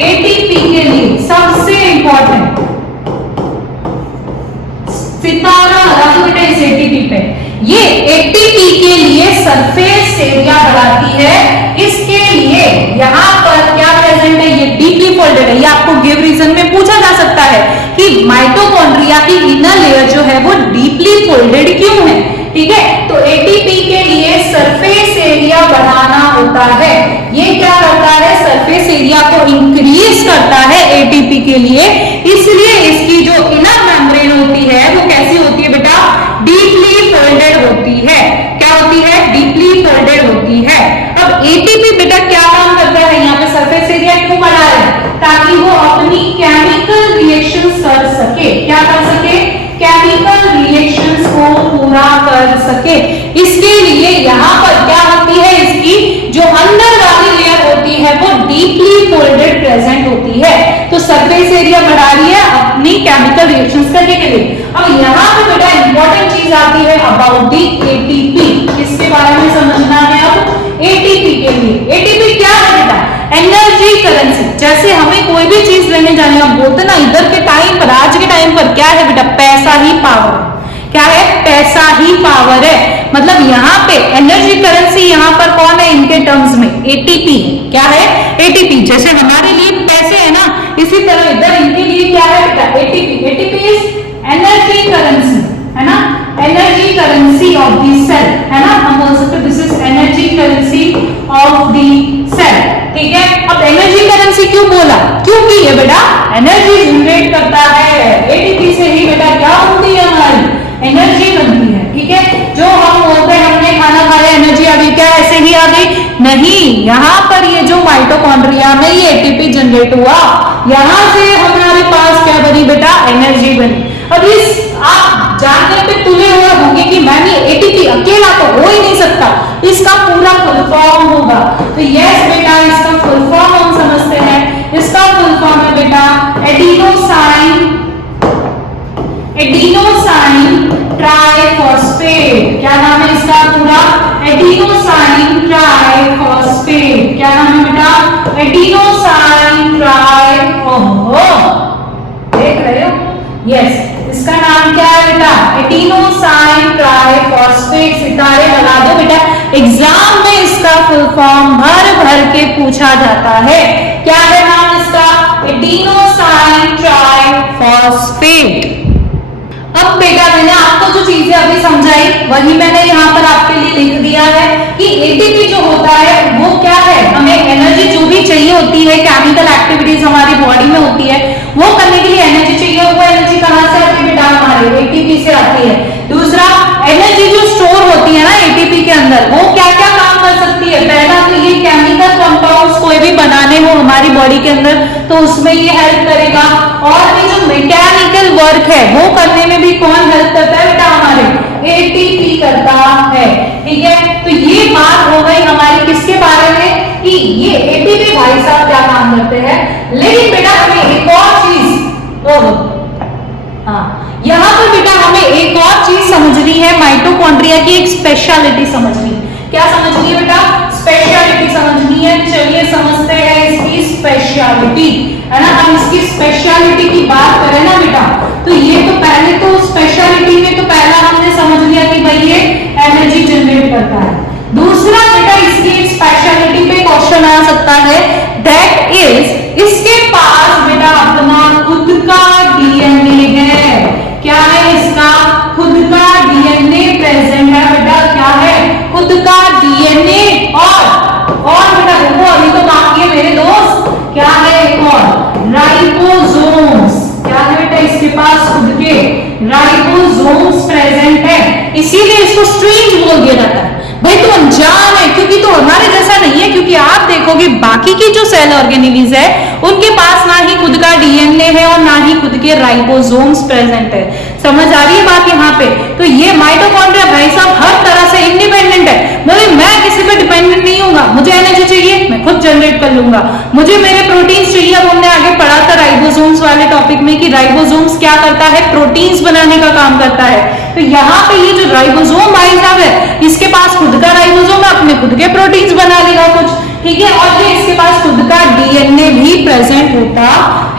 एटीपी के लिए सबसे इंपॉर्टेंट सितारा लगा दो बेटा इस एटीपी पे, ये एटीपी के लिए सरफेस एरिया बढ़ाती है, इसके लिए यहां पर क्या प्रेजेंट है, ये डीपली फोल्डेड है। ये आपको गिव रीजन में पूछा जा सकता है कि माइटोकॉन्ड्रिया की इनर लेयर जो है वो डीपली फोल्डेड क्यों है, ठीक है? तो एटीपी के लिए सरफेस एरिया बढ़ाना होता है, ये क्या करता है, सरफेस एरिया को इंक्रीज करता है एटीपी के लिए, इसलिए इसकी जो इनर मेम्ब्रेन होती है वो कैसी होती है बेटा, डीपली फोल्डेड होती है। क्या होती है, डीपली फोल्डेड होती है। अब एटीपी बेटा क्या काम करता है, यहाँ पे सरफेस एरिया क्यों बढ़ा है, ताकि वो अपनी केमिकल रिएक्शंस कर सके, क्या कर सके, केमिकल रिएक्शंस को पूरा कर सके। इसके लिए यहाँ पर क्या होती है, इसकी जो अंदर वाली लेयर होती है वो डीपली फोल्डेड प्रेजेंट होती है, तो सरफेस एरिया बढ़ा रही है अपनी केमिकल रिएक्शंस करने के लिए। अब यहाँ पे बेटा इंपॉर्टेंट चीज आती है अबाउट दी एटीपी, इसके बारे में समझना है अब एटीपी के लिए। एटीपी क्या है बेटा, एनर्जी करेंसी। जैसे हमें कोई भी चीज लेने जाने, हम बोलते ना इधर के टाइम पर, आज के टाइम पर क्या है बेटा, पैसा ही पावर है। क्या है, पैसा ही पावर है। मतलब यहाँ पे एनर्जी करेंसी यहाँ पर कौन है इनके टर्म्स में, एटीपी। क्या है, एटीपी। जैसे हमारे लिए पैसे है ना, इसी तरह इधर इनके लिए क्या है बेटा, ATP. ATP is energy currency, है ना, energy currency of the cell, है ना, हम बोल सकते हैं this is energy currency of the cell, ठीक है। अब एनर्जी करेंसी क्यों बोला, क्योंकि ये बेटा एनर्जी जनरेट करता है, एटीपी से ही बेटा क्या होती है, हमारी एनर्जी बनती है, ठीक है। जो हम बोलते हैं हमने खाना खाया एनर्जी आ गई, क्या ऐसे ही आ गई, नहीं, यहाँ पर ये जो माइटोकॉन्ड्रिया में ये एटीपी जनरेट हुआ, यहाँ से हमारे पास क्या बनी बेटा, एनर्जी बनी। अब इस आप जानने पे तुले हुए होंगे कि मैम ये एटीपी अकेला तो हो ही नहीं सकता, इसका पूरा फुल फॉर्म होगा। तो यस बेटा, इसका फुल फॉर्म हम समझते हैं, इसका फुल फॉर्म है बेटा एडिनोसाइन ट्राइफॉस्फेट। क्या नाम है इसका पूरा, एडिनोसाइन ट्राइफॉस्फेट। क्या नाम है बेटा, एडिनोसाइन देख रहे हो, यस, इसका नाम क्या है बेटा, एडिनोसाइन ट्राइफॉस्फेट। सितारे लगा दो बेटा, एग्जाम में इसका फुल फॉर्म भर भर के पूछा जाता है। क्या है नाम इसका, एडिनोसाइन ट्राइफॉस्फेट। अब बेटा मैंने आपको जो चीजें अभी समझाई वही मैंने यहाँ पर आपके लिए लिख दिया है कि एटीपी जो होता है वो क्या है, हमें एनर्जी जो भी चाहिए होती है, केमिकल एक्टिविटीज हमारी बॉडी में होती है, वो करने के लिए एनर्जी चाहिए। वो एनर्जी कहाँ से आती है बेटा, हमारे एटीपी से आती है। दूसरा, एनर्जी जो स्टोर होती है ना एटीपी के अंदर, वो क्या क्या काम कर सकती है। पहला तो ये केमिकल कंपाउंड्स कोई भी बनाने हो हमारी बॉडी के अंदर तो उसमें ये हेल्प करेगा, और भी जो मैकेनिकल वर्क है वो करने में भी कौन हेल्प करता है बेटा, हमारे एटीपी करता है, ठीक है। तो ये बात हो गई हमारी किसके बारे में, कि ये एटीपी भाई साहब क्या काम करते हैं। लेकिन बेटा हमें एक और चीज, हाँ, यहाँ पर बेटा हमें एक और चीज समझनी है, माइटोकॉन्ड्रिया की एक स्पेशलिटी समझनी। क्या समझनी है बेटा, स्पेशलिटी समझनी है। चलिए समझते हैं इसकी स्पेशलिटी, है ना। हम इसकी स्पेशलिटी की बात करें ना बेटा, तो ये तो पहले तो स्पेशलिटी में तो पहला हमने समझ लिया कि भाई ये एनर्जी जनरेट करता है। दूसरा बेटा इसकी स्पेशलिटी पे क्वेश्चन आ सकता है, दैट इज इसके पास बेटा अपना खुद का डीएनए है। क्या है, इसका खुद का डीएनए प्रेजेंट है बेटा। क्या है, खुद का डीएनए। और बेटा देखो अभी तो बाकी है मेरे दोस्त, क्या है एक और, राइबोसोम्स। क्या है बेटा, इसके पास खुद के राइबोसोम्स प्रेजेंट है, इसीलिए इसको स्ट्रेंज बोल दिया जाता है। भाई तो अनजान है क्योंकि तो हमारे जैसा नहीं है, क्योंकि क्योंकि आप देखोगे बाकी की जो सेल ऑर्गेनेलीज है उनके पास ना ही खुद का डीएनए है और ना ही खुद के राइबोसोम्स प्रेजेंट है। समझ आ रही है बात यहाँ पे? तो ये माइटोकॉन्ड्रिया भाई साहब हर तरह से इंडिपेंडेंट है। बोले मैं किसी पे डिपेंडेंट नहीं हूँ, मुझे एनर्जी चाहिए मैं खुद जनरेट कर लूंगा, मुझे मेरे प्रोटीन्स चाहिए। अब हमने आगे पढ़ा था राइबोसोम्स वाले टॉपिक में कि राइबोसोम्स क्या करता है, प्रोटीन्स बनाने का काम करता है। तो यहाँ पे ये जो राइबोसोम भाई साहब है इसके पास खुद का राइबोसोम है, अपने खुद के प्रोटीन्स बना लेगा कुछ, ठीक है। और ये इसके पास खुद का डीएनए भी प्रेजेंट होता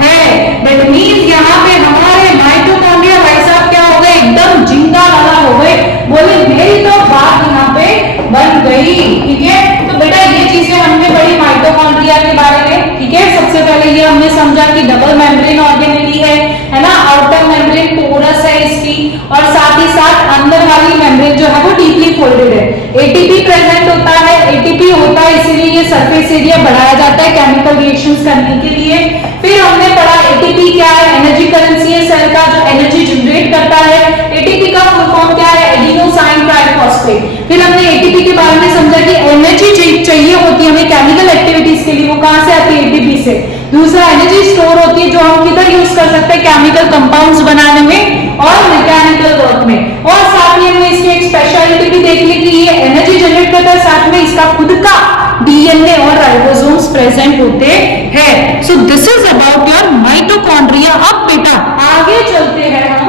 है। दैट मींस यहाँ पे हमारे माइटोकॉन्ड्रिया भाई साहब क्या हो गए, एकदम जिंदा वाला हो गए। बोले मेरी तो बात यहाँ पे बन गई, ठीक है। तो बेटा ये चीजें हमने पढ़ी माइटोकॉन्ड्रिया के बारे में, ठीक है। सबसे पहले ये हमने समझा कि डबल मेम्ब्रेन ऑर्गेनेली है ना, आउटर मेम्ब्रेन पोरस है इसकी, और साथ ही साथ अंदर वाली मेम्ब्रेन जो है वो डीपली फोल्डेड है। एटीपी प्रेजेंट होता है, एटीपी होता है इसीलिए ये सरफेस एरिया बढ़ाया जाता है केमिकल रिएक्शंस करने के लिए। फिर हमने पढ़ा एटीपी क्या है, एनर्जी करेंसी है सेल का जो एनर्जी जनरेट करता है। एटीपी का फुल फॉर्म क्या है, एडिनोसाइन ट्राइफॉस्फेट। फिर हमने एटीपी के बारे में समझा कि एनर्जी चाहिए होती है हमें केमिकल एक्टिविटीज के लिए, वो कहां से आती है, एटीपी से। दूसरा एनर्जी स्टोर होती है जो हम किधर यूज कर सकते हैं, केमिकल कंपाउंड्स बनाने में और मैकेनिकल वर्क में। और साथ में हमने इसकी एक स्पेशलिटी भी देख ली कि ये एनर्जी जनरेट करता है, साथ में इसका खुद का डीएनए और राइबोसोम्स प्रेजेंट होते हैं। सो this is about your mitochondria. अब बेटा आगे चलते हैं हम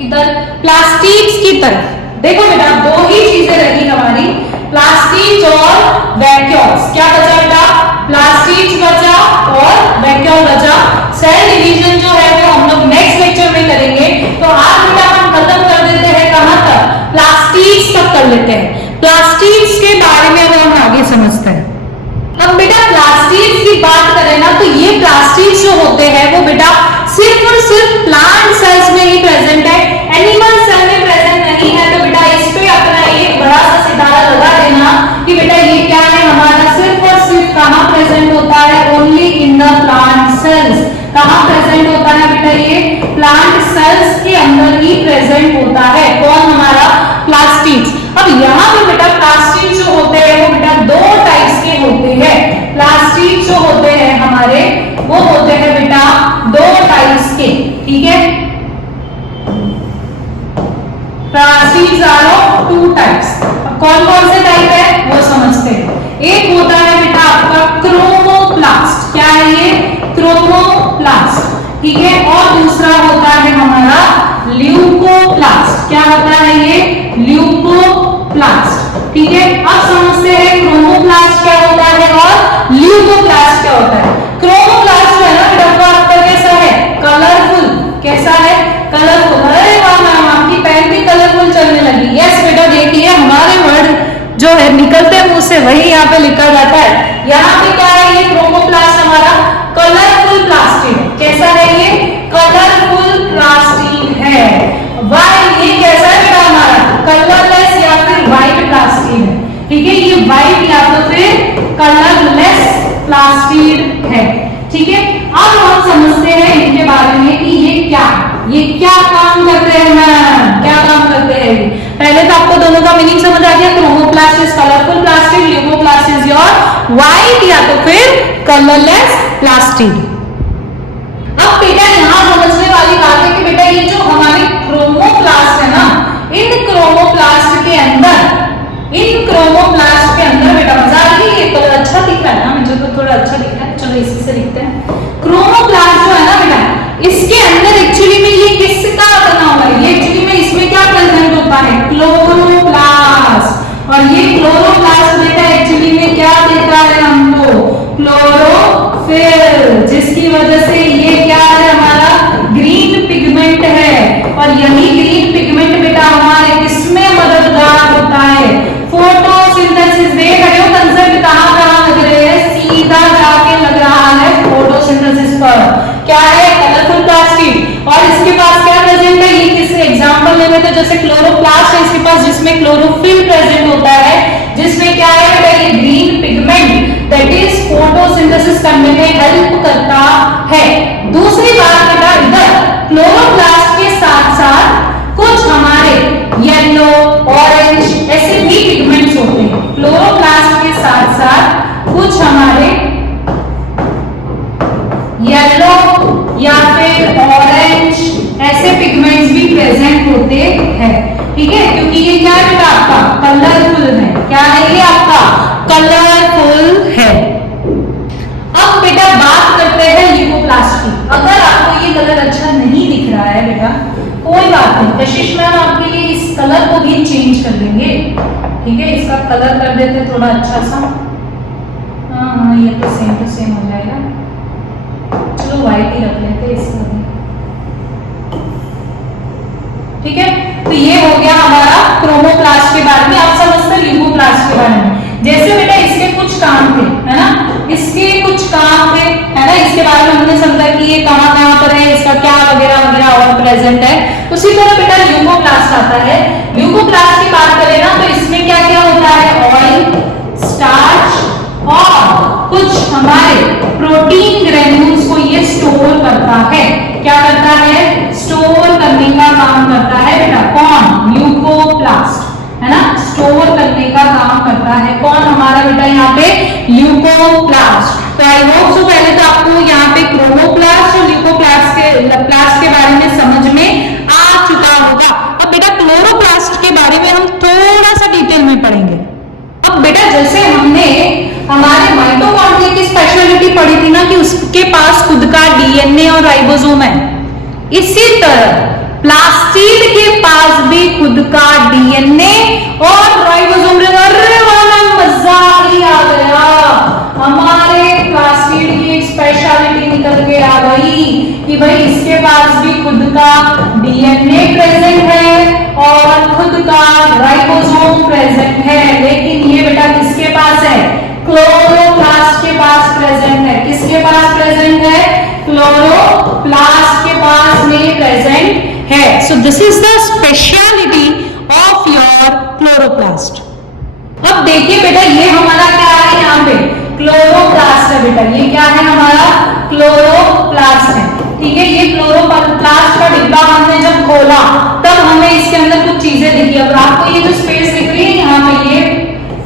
इधर प्लास्टिड्स की तरफ। देखो बेटा दो ही चीजें रही हमारी, प्लास्टिड्स और वैक्यूल्स। क्या बचा बेटा, प्लास्टिड्स बचा और वैक्यूल बचा। सेल डिवीजन जो है वो हम लोग नेक्स्ट लेक्चर में करेंगे। तो आज बेटा हम खत्म कर देते हैं कहां तक, प्लास्टिड्स तक कर लेते हैं। प्लास्टिड्स के बारे में अब हम आगे समझते हैं। अब बेटा प्लास्टिड्स की बात करें ना तो ये प्लास्टिड्स जो होते हैं वो बेटा सिर्फ और सिर्फ प्लांट सेल्स में ही प्रेजेंट है, एनिमल सेल में प्रेजेंट नहीं है। तो बेटा इस पे अपना एक बड़ा सा सितारा लगा देना कि बेटा ये क्या है, हमारा सिर्फ और सिर्फ कहां प्रेजेंट होता है, only in the plant cells. कहां प्रेजेंट होता है बेटा, ये प्लांट सेल्स के अंदर ही प्रेजेंट होता है। कौन, हमारा प्लास्टिड्स। अब यहाँ पे बेटा प्लास्टिड्स जो होते हैं वो बेटा दो टाइप्स के होते हैं। प्लास्टिड्स जो होते हैं हमारे वो होते हैं बेटा दो टाइप्स के, ठीक है। Plastids are of two types. कौन कौन से टाइप है वो समझते हैं। एक होता है बेटा आपका क्रोमोप्लास्ट। क्या है ये, क्रोमोप्लास्ट, ठीक है। और दूसरा होता है हमारा ल्यूकोप्लास्ट। क्या होता है ये, ल्यूकोप्लास्ट, ठीक है। अब समझते हैं क्रोमोप्लास्ट क्या होता है और ल्यूकोप्लास्ट क्या होता है। क्रोमोप्लास्ट जो है ना बेटा वो आपका कैसा है, कलरफुल। कैसा है, कलरफुल। अरे वाह मैम आपकी पेन भी कलरफुल चलने लगी। यस बेटा देखिए हमारे वर्ड जो है निकलते हैं मुंह से वही यहाँ पे लिखा जाता है। यहाँ पे क्या है, ये क्रोमोप्लास्ट हमारा कलरफुल प्लास्टिड। कैसा है ये, कलरफुल प्लास्टिड है। वाइट ये कैसा है बेटा हमारा, कलरलेस या फिर व्हाइट प्लास्टिड है, ठीक है। ये व्हाइट या तो फिर कलरलेस प्लास्टिड है, ठीक है। अब हम समझते हैं इनके बारे में कि ये क्या काम करते हैं मैम, क्या काम करते हैं। पहले तो आपको दोनों का मीनिंग समझ आ गया, chromoplast is colourful plastid, leucoplast is your white या तो फिर कलरलेस प्लास्टिड। अब बेटा यहाँ समझने वाली बात है कि बेटा ये जो हमारे क्रोमोप्लास्ट है ना, इन क्रोमोप्लास्ट के अंदर बेटा मजा आ रही है, ये कलर अच्छा दिख रहा है ना, मुझे तो थोड़ा अच्छा दिख रहा है, चलो इसी से लिखते हैं। क्रोमोप्लास्ट जो है ना बेटा इसके अंदर एक्चुअली में ये किसका बना हुआ है, ये एक्चुअली में इसमें क्या प्रेजेंट होता है, क्लोरोप्लास्ट। और ये क्लोरोप्लास्ट बेटा एक्चुअली में क्या देता है हमको, क्लोरोफिल, जिसकी वजह से ये क्या है हमारा ग्रीन पिगमेंट है। और यही ग्रीन पिगमेंट बेटा हमारे किसमें मददगार होता है, फोटोसिंथेसिस। देख रहे हो कंसेप्ट कहां लग रहे हैं, सीधा जाके लग रहा है फोटोसिंथेसिस पर। क्या है, कलरफुल प्लास्टिड। और इसके पास क्या प्रेजेंट है, ये किस एग्जांपल लेंगे तो जैसे क्लोरोप्लास्ट है इसके पास जिसमें क्लोरोफिल प्रेजेंट होता है, जिसमें क्या है बेटा ये green pigment that is photosynthesis करने में हेल्प करता है। दूसरी बात बेटा इधर क्लोरोप्लास्ट के साथ साथ कुछ हमारे येलो, ऑरेंज ऐसे भी पिगमेंट्स होते हैं। क्लोरोप्लास्ट के साथ साथ लेंगे। ठीक है, इसका कलर कर देते थोड़ा अच्छा सा। हाँ, ये तो सेम हो जाएगा। चलो व्हाइट ही रख लेते इसका भी। ठीक है, तो ये हो गया हमारा क्रोमोप्लास्ट के बारे में। आप समझते हैं ल्यूकोप्लास्ट के बारे में। जैसे बेटा इसके कुछ काम थे, है ना, इसके कुछ काम थे, है ना, इसके बारे में हमने समझा कि ये कहाँ पर है, इसका क्या वगैरह वगैरह और प्रेजेंट है। उसी तरह बेटा ल्यूकोप्लास्ट आता है। ल्यूकोप्लास्ट की बात करें ना तो इसमें क्या क्या होता है, ऑयल, स्टार्च और कुछ हमारे प्रोटीन ग्रेन्यूल्स को ये स्टोर करता है। क्या करता है, स्टोर करने का काम करता है बेटा कौन, ल्यूकोप्लास्ट, है ना, स्टोर करने का काम करता है कौन हमारा बेटा यहाँ पे, ल्यूकोप्लास्ट। तो आई होप सो पहले तो आपको यहाँ पे क्रोमोप्लास्ट और ल्यूकोप्लास्ट के बारे में समझ में आ चुका होगा। अब बेटा क्लोरोप्लास्ट के बारे में हम थोड़ा सा डिटेल में पढ़ेंगे। अब बेटा जैसे हमने हमारे माइटोकॉन्ड्रिया की स्पेशलिटी पढ़ी थी ना कि उसके पास खुद का डीएनए और राइबोसोम है, इसी तरह प्लास्टिड के पास भी खुद का डीएनए और राइबोसोम। अरे वाला मजा ही आ गया, हमारे प्लास्टिड की एक स्पेशलिटी निकल के आ गई कि भाई इसके पास भी खुद का डीएनए प्रेजेंट है और खुद का राइबोसोम प्रेजेंट है। लेकिन ये बेटा किसके पास है, क्लोरोप्लास्ट के पास प्रेजेंट है। किसके पास प्रेजेंट है, क्लोरोप्लास्ट के पास में प्रेजेंट है। So this is the speciality of your chloroplast. अब देखिए बेटा ये हमारा क्या है, यहाँ पे क्लोरोप्लास्ट है बेटा, ये क्या है हमारा क्लोरोप्लास्ट है। ठीक है, ये क्लोरोप्लास्ट का डिब्बा हमने जब खोला तब हमें इसके अंदर कुछ चीजें दिखी। अब आपको ये जो स्पेस दिख रही है यहाँ पे, ये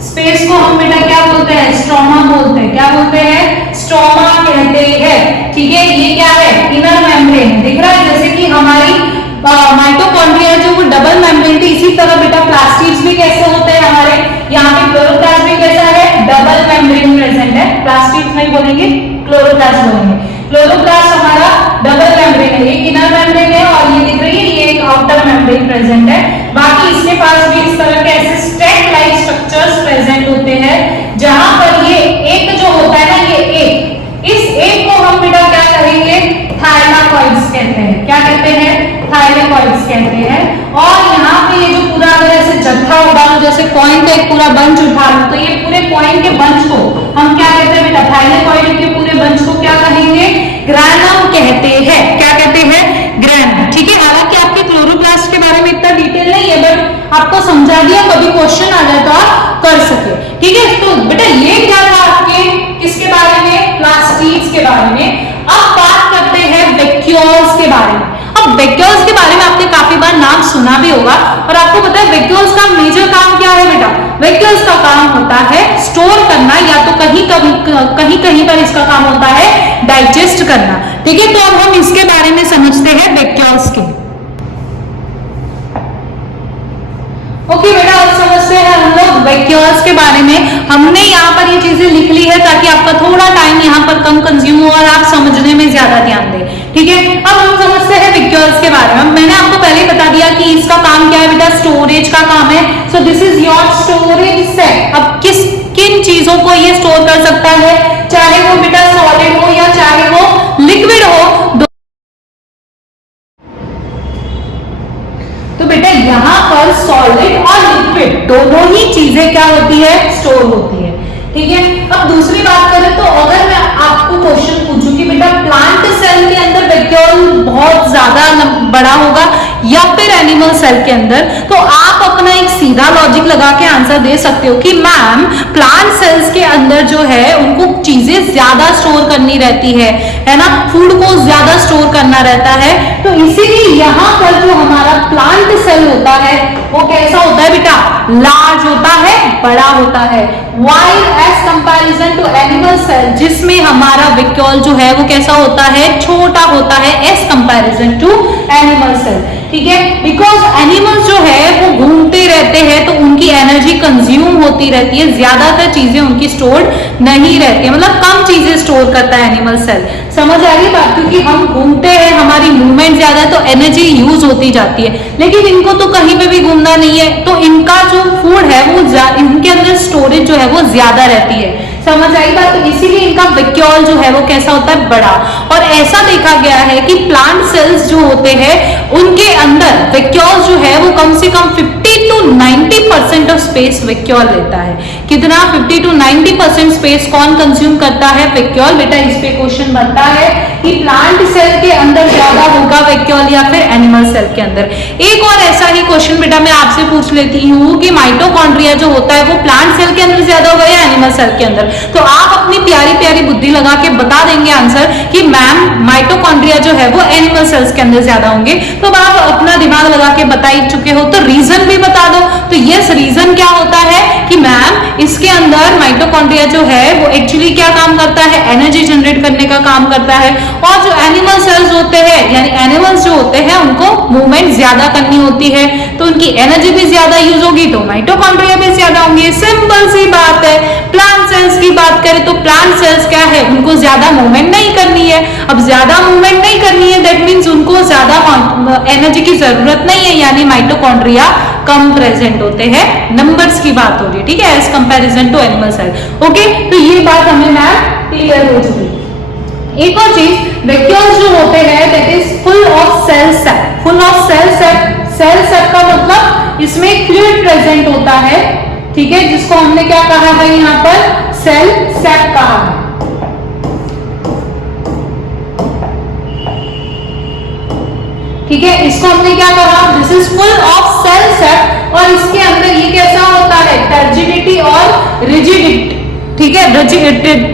स्पेस को हम बेटा क्या बोलते हैं, स्ट्रोमा बोलते हैं। क्या बोलते हैं, स्ट्रोमा कहते हैं। ठीक है, ये क्या है, इनर मेम्ब्रेन दिख रहा है। जैसे कि हमारी माइटोकॉन्ड्रिया जो वो डबल मेम्ब्रेन थी, इसी तरह बेटा प्लास्टिड्स भी कैसे होते हैं हमारे, यहाँ पे क्लोरोप्लास्ट भी कैसा है, डबल मेम्ब्रेन प्रेजेंट है। प्लास्टिड्स नहीं बोलेंगे, क्लोरोप्लास्ट बोलेंगे। क्लोरोप्लास्ट हमारा डबल मेम्ब्रेन है, एक इनर मेम्ब्रेन है और ये दिख रही है ये एक आउटर मेम्ब्रेन प्रेजेंट है। बाकी इसके पास भी इस तरह के ऐसे स्टैक लाइक स्ट्रक्चर्स प्रेजेंट होते हैं, जहां पर ये एक जो होता है ना, ये एक, इस एक को हम बेटा क्या कहेंगे, थाइलाकॉइड्स कहते हैं। क्या कहते हैं, थाइलाकॉइड्स कहते हैं। और यहाँ पे ये जो पूरा अगर ऐसे जत्था उठा लो, जैसे कॉइन का एक पूरा बंच उठा लो, तो ये पूरे कॉइन के बंच को हम क्या कहते हैं बेटा, थाइलाकॉइड के पूरे बंच को क्या कहेंगे, ग्रैनम कहते हैं। क्या कहते हैं, ग्रैनम। ठीक है, हालांकि आपके क्लोरोप्लास्ट के बारे में इतना डिटेल नहीं है, बट आपको समझा दिया, कभी क्वेश्चन आ जाए तो आप कर सके। ठीक है, तो बेटा ये क्या था आपके किसके बारे में, प्लास्टिड्स के बारे में। अब बात करते हैं वैक्यूल्स के बारे में। अब वैक्यूल्स के बारे में आपने काफी बार नाम सुना भी होगा, और आपको पता है वैक्यूल्स का मेजर काम क्या है बेटा, वैक्यूल्स का काम होता है स्टोर करना, या तो कहीं पर इसका काम होता है डाइजेस्ट करना। ठीक है, तो अब हम इसके बारे में समझते हैं वैक्यूल्स के। ओके बेटा, अब समझते हैं हम लोग वैक्यूल्स के बारे में। हमने यहाँ पर ये चीजें लिख ली है ताकि आपका थोड़ा टाइम यहाँ पर कम कंज्यूम हो और आप समझने में ज्यादा ध्यान दें। ठीक है, अब हम समझते हैं वैक्यूल्स के बारे में। मैंने आपको पहले ही बता दिया कि इसका काम क्या है बेटा, स्टोरेज का काम है। So this is your storage set. अब किन चीजों को ये स्टोर कर सकता है, चाहे वो बेटा सॉलिड हो या चाहे वो लिक्विड हो। तो बेटा यहाँ पर सॉलिड और लिक्विड दोनों ही चीजें क्या होती है, स्टोर होती है। ठीक है, अब दूसरी बात करें तो अगर मैं आपको क्वेश्चन पूछूं कि बेटा प्लांट सेल के अंदर वैक्यूल बहुत ज्यादा बड़ा होगा या फिर एनिमल सेल के अंदर, तो आप अपना एक सीधा लॉजिक लगा के आंसर दे सकते हो कि मैम प्लांट सेल्स के अंदर जो है उनको चीजें ज्यादा स्टोर करनी रहती है ना, फूड को ज्यादा स्टोर करना रहता है। तो इसीलिए यहाँ पर जो हमारा प्लांट सेल होता है वो कैसा होता है बेटा, लार्ज होता है, बड़ा होता है। While as comparison to animal cell, जिसमें हमारा वैक्यूल जो है वो कैसा होता है, छोटा होता है as comparison to animal cell. ठीक है, बिकॉज एनिमल्स जो है वो घूमते रहते हैं तो उनकी एनर्जी कंज्यूम होती रहती है, ज्यादातर चीजें उनकी स्टोर्ड नहीं रहती है, मतलब कम चीजें स्टोर करता है एनिमल सेल। समझ आ रही बात, क्योंकि हम घूमते हैं, हमारी मूवमेंट मूवमेंट ज्यादा है तो एनर्जी यूज होती जाती है, लेकिन इनको तो कहीं पे भी घूमना नहीं है, तो इनका जो फूड है वो इनके अंदर स्टोरेज जो है वो ज्यादा रहती है। समझ आई बात? तो इसीलिए इनका वैक्यूल जो है वो कैसा होता है, बड़ा। और ऐसा देखा गया है कि प्लांट सेल्स जो होते हैं उनके अंदर वैक्यूल जो है वो कम से कम 50 to 90% ऑफ स्पेस वैक्यूल लेता है। कितना? 50 to 90% स्पेस कौन कंज्यूम करता है? वैक्यूल। बेटा इस पे क्वेश्चन बनता है कि प्लांट सेल के अंदर ज्यादा होगा वैक्यूल या फिर एनिमल सेल के अंदर। एक और ऐसा ही क्वेश्चन बेटा मैं आपसे पूछ लेती हूँ कि माइटोकॉन्ड्रिया जो होता है वो प्लांट सेल के अंदर ज्यादा होगा या एनिमल सेल के अंदर? तो आप अपनी प्यारी प्यारी बुद्धि लगा के बता देंगे आंसर कि मैम माइटोकॉन्ड्रिया जो है वो एनिमल सेल्स के अंदर ज्यादा होंगे। तो आप अपना दिमाग लगा के बता ही चुके हो, तो रीजन भी बता दो। तो यस, रीजन क्या होता है कि मैम इसके अंदर माइटोकॉन्ड्रिया जो है वो एक्चुअली क्या काम करता है? एनर्जी जनरेट करने का काम करता है। और जो एनिमल सेल्स होते हैं यानी एनिमल्स जो होते हैं उनको मूवमेंट ज्यादा करनी होती है, तो उनकी एनर्जी भी ज्यादा यूज होगी, तो माइटोकॉन्ड्रिया भी ज्यादा होंगे। सिंपल सी बात है। प्लांट सेल्स की बात करें तो प्लांट सेल्स क्या है? उनको ज्यादा मूवमेंट नहीं करनी है। अब ज्यादा मूवमेंट नहीं करनी है दैट मीन्स उनको ज्यादा एनर्जी की जरूरत नहीं है, यानी माइटोकॉन्ड्रिया कम प्रेजेंट होते हैं। नंबर्स की बात हो रही है, ठीक है, as comparison to animal cell. Okay, तो ये बात हमें मैम क्लियर हो चुकी। एक और चीज, वैक्यूल्स जो होते हैं that is full of cell sap. Full of cell sap, cell sap का मतलब इसमें फ्लूइड प्रेजेंट होता है, ठीक है, जिसको हमने क्या कहा है यहाँ पर? सेल सैक कहा है। ठीक है, इसको हमने क्या कहा? This is full of cell sap. और इसके अंदर ये कैसा होता है? टर्जिडिटी और रिजिडिटी, ठीक है,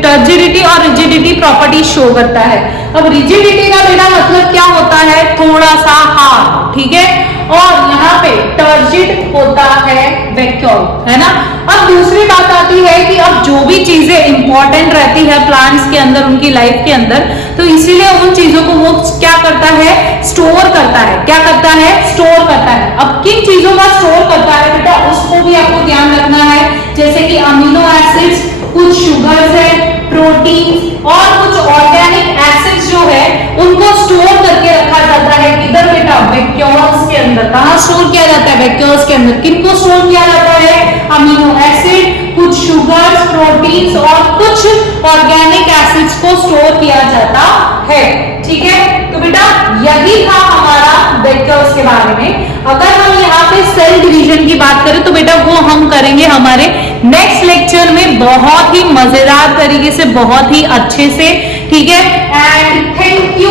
टर्जिडिटी और रिजिडिटी प्रॉपर्टी शो करता है। अब रिजिडिटी का बेटा मतलब क्या होता है? थोड़ा सा हार्ड, ठीक है, और यहाँ पे टर्जिड होता है वैक्यूल, है ना। अब दूसरी बात आती है कि अब जो भी चीजें इंपॉर्टेंट रहती है प्लांट्स के अंदर उनकी लाइफ के अंदर, तो इसीलिए उन चीजों को वो क्या करता है? स्टोर करता है। क्या करता है? स्टोर करता है। अब किन चीजों का स्टोर करता है बेटा उसको भी आपको ध्यान रखना है, जैसे कि अमीनो एसिड्स, कुछ शुगर्स है, प्रोटीन और कुछ ऑर्गेनिक एसिड्स जो है उनको स्टोर करके रखा जाता है। किधर बेटा? वैक्यूल्स के अंदर। कहाँ स्टोर किया जाता है? वैक्यूल्स के अंदर। किनको स्टोर किया जाता है? अमीनो एसिड, कुछ शुगर्स, प्रोटीन्स और कुछ ऑर्गेनिक एसिड्स को स्टोर किया जाता है, ठीक है। तो बेटा यही था हमारा वैक्यूल्स के बारे में। अगर हम यहाँ पे सेल डिवीजन की बात करें तो बेटा वो हम करेंगे हमारे नेक्स्ट लेक्चर में बहुत ही मजेदार तरीके से, बहुत ही अच्छे से, ठीक है। And thank you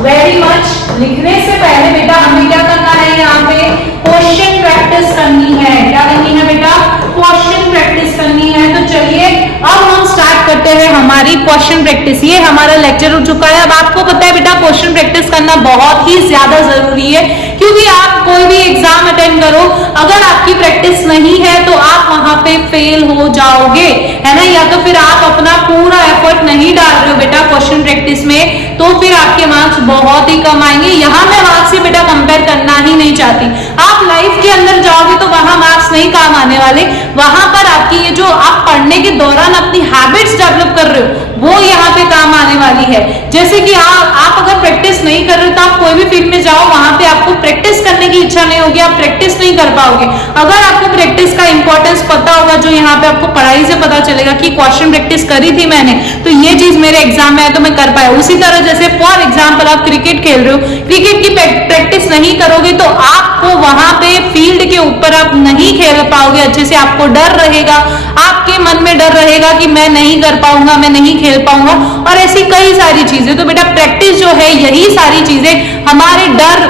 very much. लिखने से पहले बेटा हमें क्या करना है? यहाँ पे क्वेश्चन प्रैक्टिस करनी है। क्या करनी है बेटा? क्वेश्चन प्रैक्टिस करनी है। तो चलिए अब हम स्टार्ट करते हैं हमारी क्वेश्चन प्रैक्टिस। ये हमारा लेक्चर हो चुका है। अब आपको पता है बेटा क्वेश्चन प्रैक्टिस करना बहुत ही ज्यादा जरूरी है, क्योंकि आप कोई भी एग्जाम अटेंड करो, अगर आपकी प्रैक्टिस नहीं है तो आप वहां पे फेल हो जाओगे, है ना। या तो फिर आप अपना पूरा एफर्ट नहीं डाल रहे हो बेटा क्वेश्चन प्रैक्टिस में, तो फिर आपके मार्क्स बहुत ही कम आएंगे। यहाँ मैं मार्क्स से बेटा कंपेयर करना ही नहीं चाहती। आप लाइफ के अंदर जाओगे तो वहां मार्क्स नहीं काम आने वाले, वहां पर आपकी ये जो आप पढ़ने के दौरान अपनी हैबिट्स डेवलप कर रहे हो वो यहाँ पे काम आने वाली है। जैसे कि आप अगर प्रैक्टिस नहीं कर रहे हो तो आप कोई भी फील्ड में जाओ, वहां पे आपको प्रैक्टिस करने की इच्छा नहीं होगी, आप प्रैक्टिस नहीं कर पाओगे। अगर आपको प्रैक्टिस का इंपॉर्टेंस पता होगा, जो यहाँ पे आपको पढ़ाई से पता चलेगा कि क्वेश्चन प्रैक्टिस करी थी मैंने, तो ये चीज मेरे एग्जाम में आए तो मैं कर पाया। उसी तरह जैसे फॉर एग्जाम्पल आप क्रिकेट खेल रहे हो, क्रिकेट की प्रैक्टिस नहीं करोगे तो आपको वहां पे फील्ड के ऊपर आप नहीं खेल पाओगे अच्छे से, आपको डर रहेगा, आपके मन में डर रहेगा कि मैं नहीं कर पाऊंगा, मैं नहीं खेल पाऊंगा, और ऐसी कई सारी चीजें। तो बेटा प्रैक्टिस जो है यही सारी चीजें हमारे डर,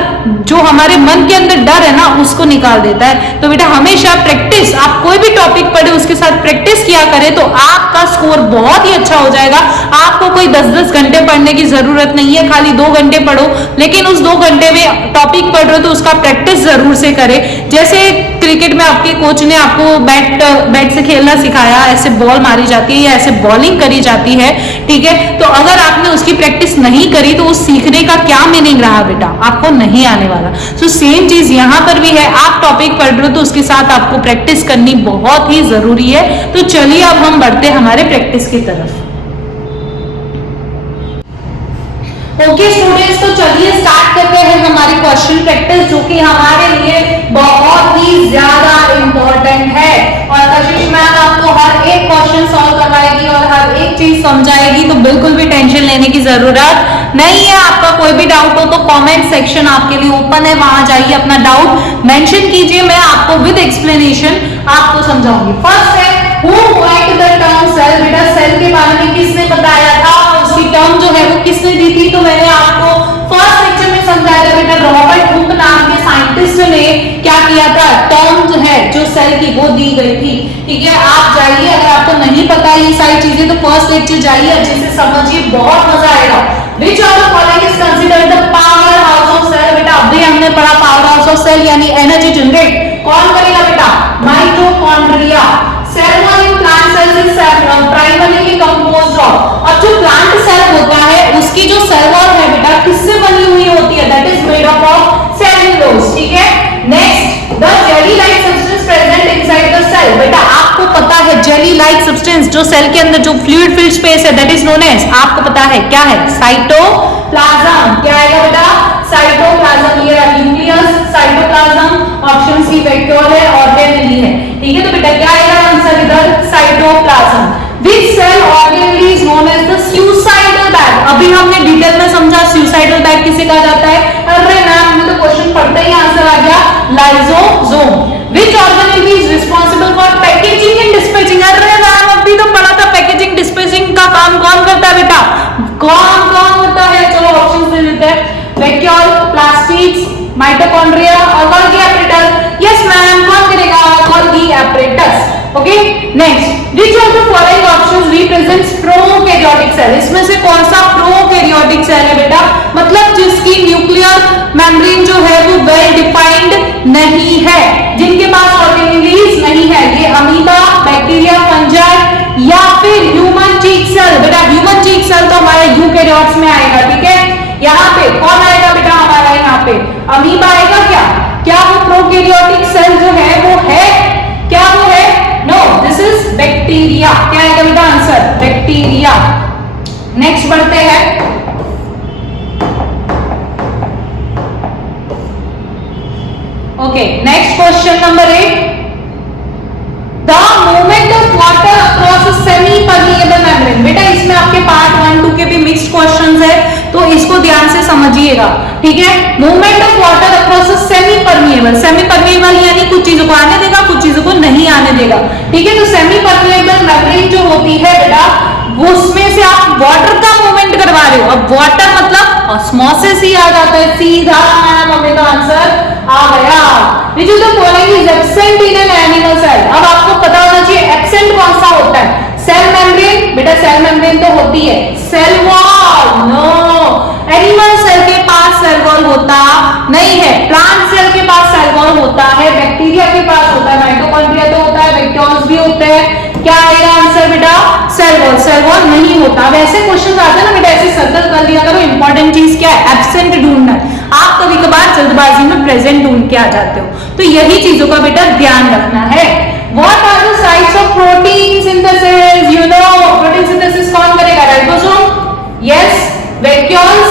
जो हमारे मन के अंदर डर है ना, उसको निकाल देता है। तो बेटा हमेशा प्रैक्टिस, आप कोई भी टॉपिक पढ़े उसके साथ प्रैक्टिस किया करें तो आपका स्कोर बहुत ही अच्छा हो जाएगा। आपको कोई 10-10 घंटे पढ़ने की जरूरत नहीं है, खाली 2 घंटे पढ़ो, लेकिन उस 2 घंटे में टॉपिक पढ़ रहे हो तो उसका प्रैक्टिस जरूर से करें। जैसे क्रिकेट में आपके कोच ने आपको बैट से खेलना सिखाया, ऐसे बॉल मारी जाती है या ऐसे बॉलिंग करी जाती है, ठीक है। तो अगर आपने उसकी प्रैक्टिस नहीं करी तो उस सीखने का क्या मीनिंग रहा बेटा? आपको नहीं आने वाला। तो सेम चीज यहाँ पर भी है, आप टॉपिक पढ़ रहे हो तो उसके साथ आपको प्रैक्टिस करनी बहुत ही जरूरी है। तो चलिए अब हम बढ़ते हैं हमारे प्रैक्टिस की तरफ। ओके स्टूडेंट्स, तो चलिए स्टार्ट करते हैं बिल्कुल भी टेंशन लेने की जरूरत नहीं है। आपका कोई भी डाउट हो तो कमेंट सेक्शन आपके लिए ओपन है, वहां जाइए अपना डाउट मेंशन कीजिए, मैं आपको विद एक्सप्लेनेशन आपको समझाऊंगी। फर्स्ट है who coined the term cell. बेटा सेल के बारे में किसने बताया था, उसकी टर्म जो है वो किसने दी थी, तो मैंने आपको फर्स्ट लेक्चर में समझाया था बेटा, रॉबर्ट हुक नाम के साइंटिस्ट ने क्या किया था, टर्म जो है जो सेल की वो दी गई थी। ठीक है, आप जाइए, अगर आपको नहीं पता ये सारी चीजें तो फर्स्ट लेक्चर जाइए, अच्छे से समझिए, बहुत मजा आएगा। Which of the following is considered the power house of cell? बेटा अभी हमने पढ़ा पावर हाउस ऑफ सेल यानी एनर्जी जनरेट कौन करेगा बेटा, mitochondria. Cell wall in plant cells is primarily composed of, और जो प्लांट सेल होता है उसकी जो सेल वॉल है बेटा किससे बनी हुई होती है, that is made up of cellulose. ठीक है, next the jelly like substance present inside the cell. बेटा आपको पता है जेली लाइक सब्सटेंस जो सेल के अंदर जो फ्लूइड फिल्ड स्पेस है दैट इज नोन एज, आपको पता है क्या है, साइटोप्लाज्म। क्या आएगा बेटा, साइटोप्लाज्म। ये nucleus, cytoplasm, option C vacuole है, ऑर्गेनेली है। ठीक है, तो बेटा क्या आएगा आंसर इधर, cytoplasm. Which cell organelle is known as the suicidal bag? अभी हमने डिटेल में समझा suicidal bag किसे कहा जाता है, अरे मैम हमें तो क्वेश्चन पढ़ते ही आंसर आ गया, lysosome. Which organelle is responsible for packaging and dispatching? अरे मैम अभी तो पढ़ा था पैकेजिंग डिस्पैचिंग का काम कौन करता है बेटा, कौन होता है, चलो ऑप्शन दे देते हैं, वैक्यूल, प्लास्टिड्स, माइटोकॉन्ड्रिया और गोल्गी एपरेटस। यस मैम, कौन करेगा, Golgi apparatus. Okay, next which of the following options represents prokaryotic cell? इसमें से कौन सा प्रोकैरियोटिक सेल है बेटा, मतलब जिसकी न्यूक्लियर मेम्ब्रेन जो है वो वेल डिफाइंड नहीं है, जिनके पास ऑर्गेनेलीज नहीं है। ये अमीबा, बैक्टीरिया, फंजाई या फिर ह्यूमन चीक सेल। बेटा ह्यूमन चीक सेल तो हमारे यूकैरियोट्स में आएगा। ठीक है, यहाँ पे कौन आएगा बेटा, हमारा यहाँ पे अमीबा आएगा। क्या वो प्रोकैरियोटिक सेल जो है वो है, क्या वो है, नो दिस इज बैक्टीरिया। क्या आएगा बेटा आंसर, बैक्टीरिया। नेक्स्ट बढ़ते हैं, okay next question number 8, the movement of water across a semi permeable membrane. बेटा इसमें आपके पार्ट 1, 2 के भी मिक्स्ड क्वेश्चंस है तो इसको ध्यान से समझिएगा। ठीक है, movement of water across a semi permeable, semi permeable यानी कुछ चीजों को आने देगा कुछ चीजों को नहीं आने देगा। ठीक है, तो सेमी परमिएबल मेम्ब्रेन जो होती है बेटा उसमें से आप वाटर का मूवमेंट करवा रहे हो। अब वाटर मतलब ऑस्मोसिस ही आ जाता है सीधा, हमें तो आंसर आ गया। Which of the following is absent in an animal cell? अब आपको पता होना चाहिए एब्सेंट कौन सा होता है, सेल मेम्ब्रेन। बेटा सेल मेम्ब्रेन तो होती है, cell wall no, animal cell के पास सेल वॉल होता नहीं है, प्लांट सेल के पास सेल वॉल होता है, बैक्टीरिया के पास होता है, माइटोकॉन्ड्रिया तो होता है, वैक्यूल्स भी होते हैं। क्या आएगा आंसर बेटा, सेल वॉल नहीं होता। वैसे क्वेश्चन आते हैं ना बेटा, ऐसे सर्कल कर लिया करो, इंपॉर्टेंट चीज क्या है, एब्सेंट ढूंढना। आप कभी कभार जल्दबाजी में प्रेजेंट ढूंढ के आ जाते हो, तो यही चीजों का बेटा ध्यान रखना है। What are the sites of protein synthesis? You know, protein synthesis कौन करेगा, राइबोसोम, यस, वैक्यूल्स,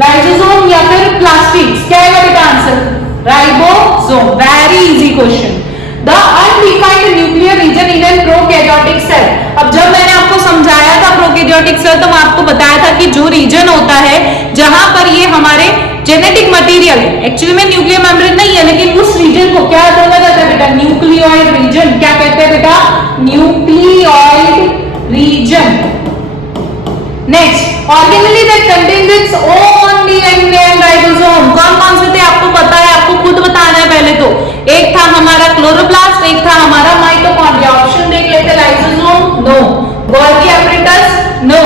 लाइसोसोम या फिर प्लास्टिड्स। क्या आएगा बेटा answer, ribosome. Very easy question. The undefined nuclear region in a prokaryotic cell। अब जब मैंने आपको समझाया था प्रोकैरियोटिक सेल तो मैं आपको बताया था कि जो रीजन होता है जहां पर ये हमारे जेनेटिक मटेरियल, एक्चुअली में न्यूक्लियर मेम्ब्रेन नहीं है लेकिन उस रीजन को क्या बोला जाता है बेटा, न्यूक्लियोइड रीजन। क्या कहते हैं बेटा, nucleoid region. Next, organelle that contains its own DNA and ribosome. कौन से थे आपको पता है, आपको खुद बताना है पहले तो। एक था हमारा क्लोरोप्लास्ट, एक था हमारा माइटोकॉन्ड्रिया। ऑप्शन देख लेते, lysosome no, Golgi apparatus no,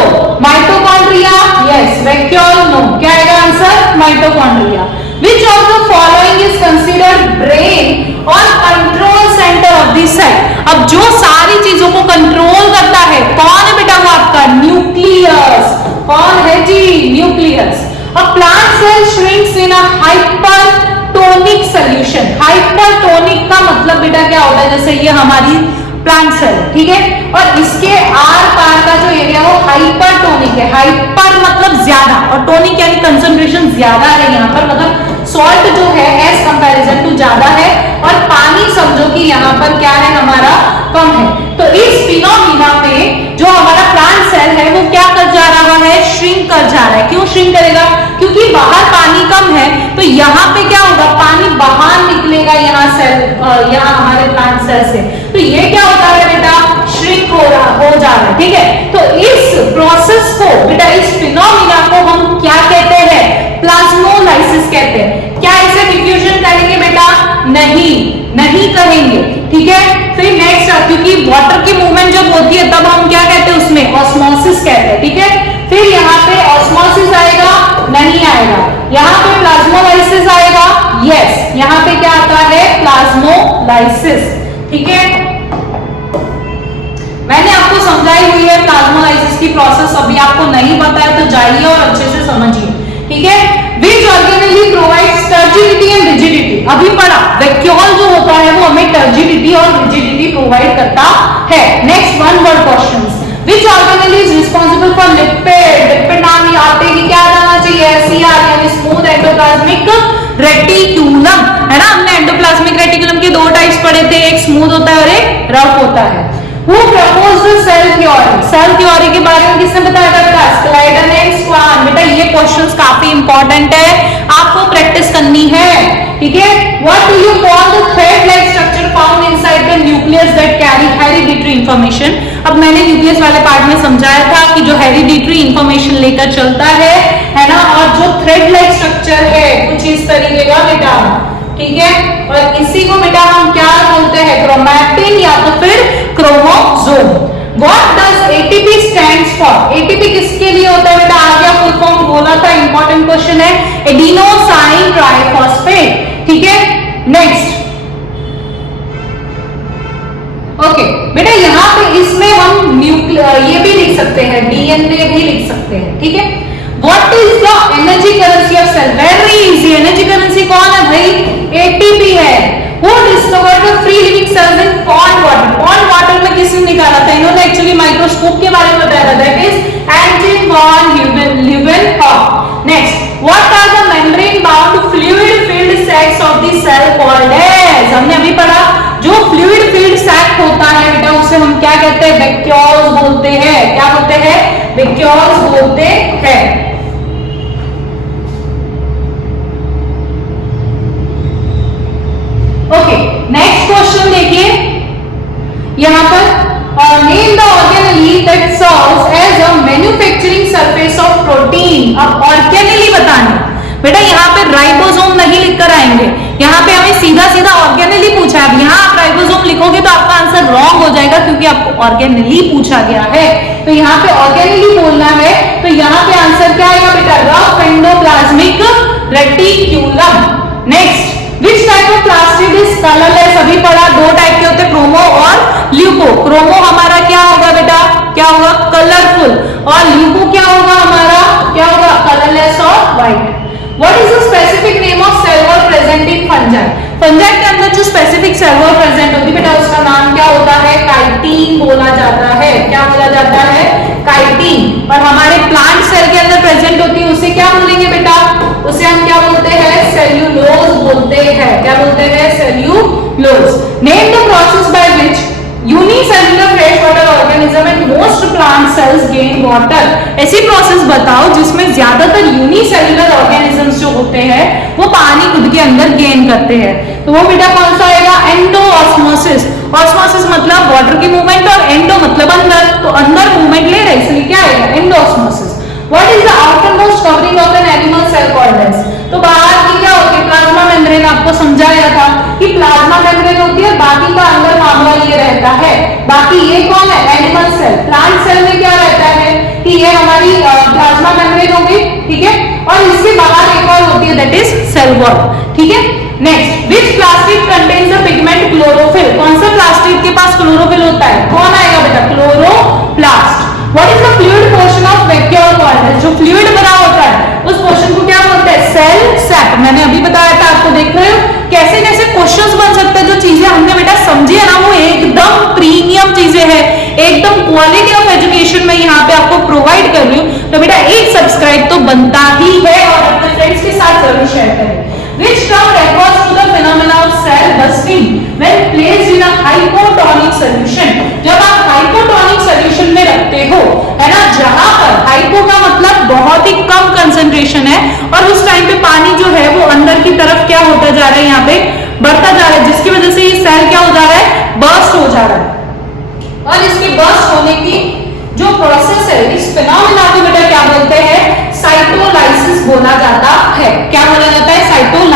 mitochondria yes, vacuole no. क्या आएगा answer, mitochondria. Which of the following is considered brain और control centre of this cell? अब जो सारी चीजों को कंट्रोल करता है कौन है बेटा, वो आपका न्यूक्लियस। कौन है जी, nucleus. A plant cell shrinks in a hypertonic solution। Hypertonic का मतलब बेटा क्या होता है, जैसे ये हमारी प्लांट सेल, ठीक है, और इसके आर पार का जो एरिया वो हाइपरटोनिक है। हाइपर मतलब ज्यादा और टोनिक यानी कंसंट्रेशन ज्यादा है यहाँ पर, मतलब सॉल्ट जो है एज कंपैरिजन टू ज्यादा है और पानी समझो कि यहाँ पर क्या है हमारा, कम है। तो इस फिनोमिना में जो हमारा प्लांट सेल है वो कर जा रहा है। क्यों श्रिंक करेगा? क्योंकि बाहर पानी कम है, तो यहाँ पे क्या होगा, पानी बाहर निकलेगा यहाँ सेल, यहाँ हमारे प्लांट सेल से, तो ये क्या होता है बेटा, श्रिंक हो जा रहा है। ठीक है, तो इस प्रोसेस को बेटा, इस फिनोमिना को हम क्या कहते हैं, प्लाज्मोलाइसिस कहते हैं। क्या इसे डिफ्यूजन कहेंगे बेटा? नहीं कहेंगे। ठीक है, फिर नेक्स्ट, क्योंकि वाटर की मूवमेंट जब होती है तब हम क्या कहते हैं, उसमें ऑस्मोसिस कहते हैं। ठीक है, फिर यहाँ पे ऑस्मोसिस आएगा, नहीं आएगा। यहाँ पे प्लाज्मोलाइसिस आएगा, यस, यहाँ पे क्या आता है, प्लाज्मोलाइसिस। ठीक है, मैंने आपको समझाई हुई है प्लाज्मोलाइसिस की प्रोसेस, अभी आपको नहीं पता है तो जाइए और अच्छे से समझिए। ठीक है, which organelle provides turgidity and rigidity, अभी पढ़ा, वैक्यूल जो होता है वो हमें टर्जिडिटी और रिजिडिटी प्रोवाइड करता है। Next, one word questions, which organelle is responsible for lipid नाम आते ही क्या आना चाहिए, एससीआर यानी स्मूथ एंडोप्लाज्मिक रेटिकुलम, है ना। हमने एंडोप्लाज्मिक रेटिकुलम के दो टाइप्स पढ़े थे, एक स्मूथ होता है और एक रफ होता है। Who proposed the cell theory? Cell theory के बारे में किसने बताया था बेटा? स्लाइडन एंड स्वान। बेटा ये क्वेश्चंस काफी इंपॉर्टेंट है, आपको प्रैक्टिस करनी है। ठीक है, What do you call the thread-like structure found inside the nucleus that carry hereditary information? अब मैंने न्यूक्लियस वाले पार्ट में समझाया था कि जो हेरिडिटरी इंफॉर्मेशन लेकर चलता है ना, और जो थ्रेड-लाइक स्ट्रक्चर है कुछ इस तरीके का बेटा। ठीक है, और इसी को बेटा हम क्या बोलते हैं, क्रोमैटिन या तो फिर chromosome. What does ATP stands for? ATP किसके लिए होता है बेटा? आगे फुल फॉर्म बोला था, इंपॉर्टेंट क्वेश्चन है, एडिनोसाइन ट्राइफॉस्फेट। ठीक है, नेक्स्ट, ओके बेटा, यहाँ पे इसमें हम ये भी लिख सकते हैं, डीएनए भी लिख सकते हैं। ठीक है, What is the energy currency of cell? Very easy, energy currency कौन है भाई? ATP है। Who discovered the free living cells in pond water? Pond water में किसने निकाला था? इन्होंने एक्चुअली माइक्रोस्कोप के बारे में बताया था, that is Anton von Leeuwenhoek. Next, what are the membrane bound fluid filled sacs of the cell called as? हमने अभी पढ़ा, जो fluid filled sac होता है बेटा उसे हम क्या कहते हैं? वैक्यूल्स बोलते हैं। क्या बोलते हैं? वैक्यूल्स बोलते हैं। ओके, नेक्स्ट क्वेश्चन देखिए, यहाँ पर name the organelle that serves as a manufacturing surface of protein. अब ऑर्गेनेली बताना बेटा, यहाँ पे राइबोसोम नहीं लिखकर आएंगे, यहाँ पे हमें सीधा सीधा ऑर्गेनेली पूछा है। अब यहाँ आप राइबोसोम लिखोगे तो आपका आंसर रॉन्ग हो जाएगा, क्योंकि आपको ऑर्गेनेली पूछा गया है, तो यहाँ पे ऑर्गेनेली बोलना है। तो यहाँ पे आंसर क्या आएगा बेटा? Rough endoplasmic reticulum. Next, Which type of plastid is colorless? अभी पढ़ा, दो टाइप के होते हैं, क्रोमो और ल्यूको। क्रोमो हमारा क्या होगा बेटा? क्या होगा? कलरफुल। और ल्यूको क्या होगा हमारा? क्या होगा? कलरलेस और white. What is the specific name of cell wall present in fungi? Fungi के अंदर जो स्पेसिफिक सेल वॉल प्रेजेंट होती है बेटा, उसका नाम क्या होता है? काइटिन बोला जाता है। क्या बोला जाता है? काइटिन। और हमारे प्लांट सेल के अंदर प्रेजेंट होती है, उसे क्या बोलेंगे बेटा? उसे हम क्या बोलते हैं? सेल्यूलोज बोलते हैं। क्या बोलते हैं? Cellulose. Name the process by which unicellular fresh water organism and most plant cells gain water. ऐसी प्रोसेस बताओ जिसमें ज्यादातर यूनिसेल्युलर ऑर्गेनिजम्स जो होते हैं वो पानी खुद के अंदर गेन करते हैं। तो वो बेटा कौन सा आएगा? एंडोऑस्मोसिस। ऑस्मोसिस मतलब वाटर की मूवमेंट और एंडो मतलब अंदर, तो अंदर मूवमेंट ले रहे, इसलिए क्या आएगा? Endosmosis. What is the outermost covering of an animal cell called as? तो बाहर की क्या होती है? Plasma membrane. आपको समझाया था कि प्लाज्मा मेम्ब्रेन होती है, बाकी का अंदर मामला ये रहता है। बाकी ये कौन है? Animal cell. प्लांट सेल में क्या रहता है कि ये हमारी प्लाज्मा मेम्ब्रेन होगी, ठीक है, और इसके बाहर एक और होती है, दैट इज सेल वॉल। ठीक है, next, which plastid contains the pigment chlorophyll? कौन सा प्लास्टिड के पास क्लोरोफिल होता है? कौन आएगा बेटा? Chloroplast. What is the fluid portion of vacuole called as? जो फ्लूइड बना होता है उस पोर्शन को क्या बोलते हैं? Cell sap. मैंने अभी बताया था, आपको देख रहे हो कैसे कैसे क्वेश्चंस बन सकते हैं। जो चीजें हमने बेटा समझी है ना, वो एकदम प्रीमियम चीजें हैं, एकदम क्वालिटी ऑफ एजुकेशन में यहाँ पे आपको प्रोवाइड कर रही हूँ। तो बेटा एक सब्सक्राइब तो बनता ही है, और अपने फ्रेंड्स के साथ जरूर शेयर करें। Which term refers to the phenomena of cell bursting when placed in a hypotonic solution? जब आप हाइपोटोनिक सॉल्यूशन में रखते हो, है ना, जहां पर हाइपो का मतलब बहुत ही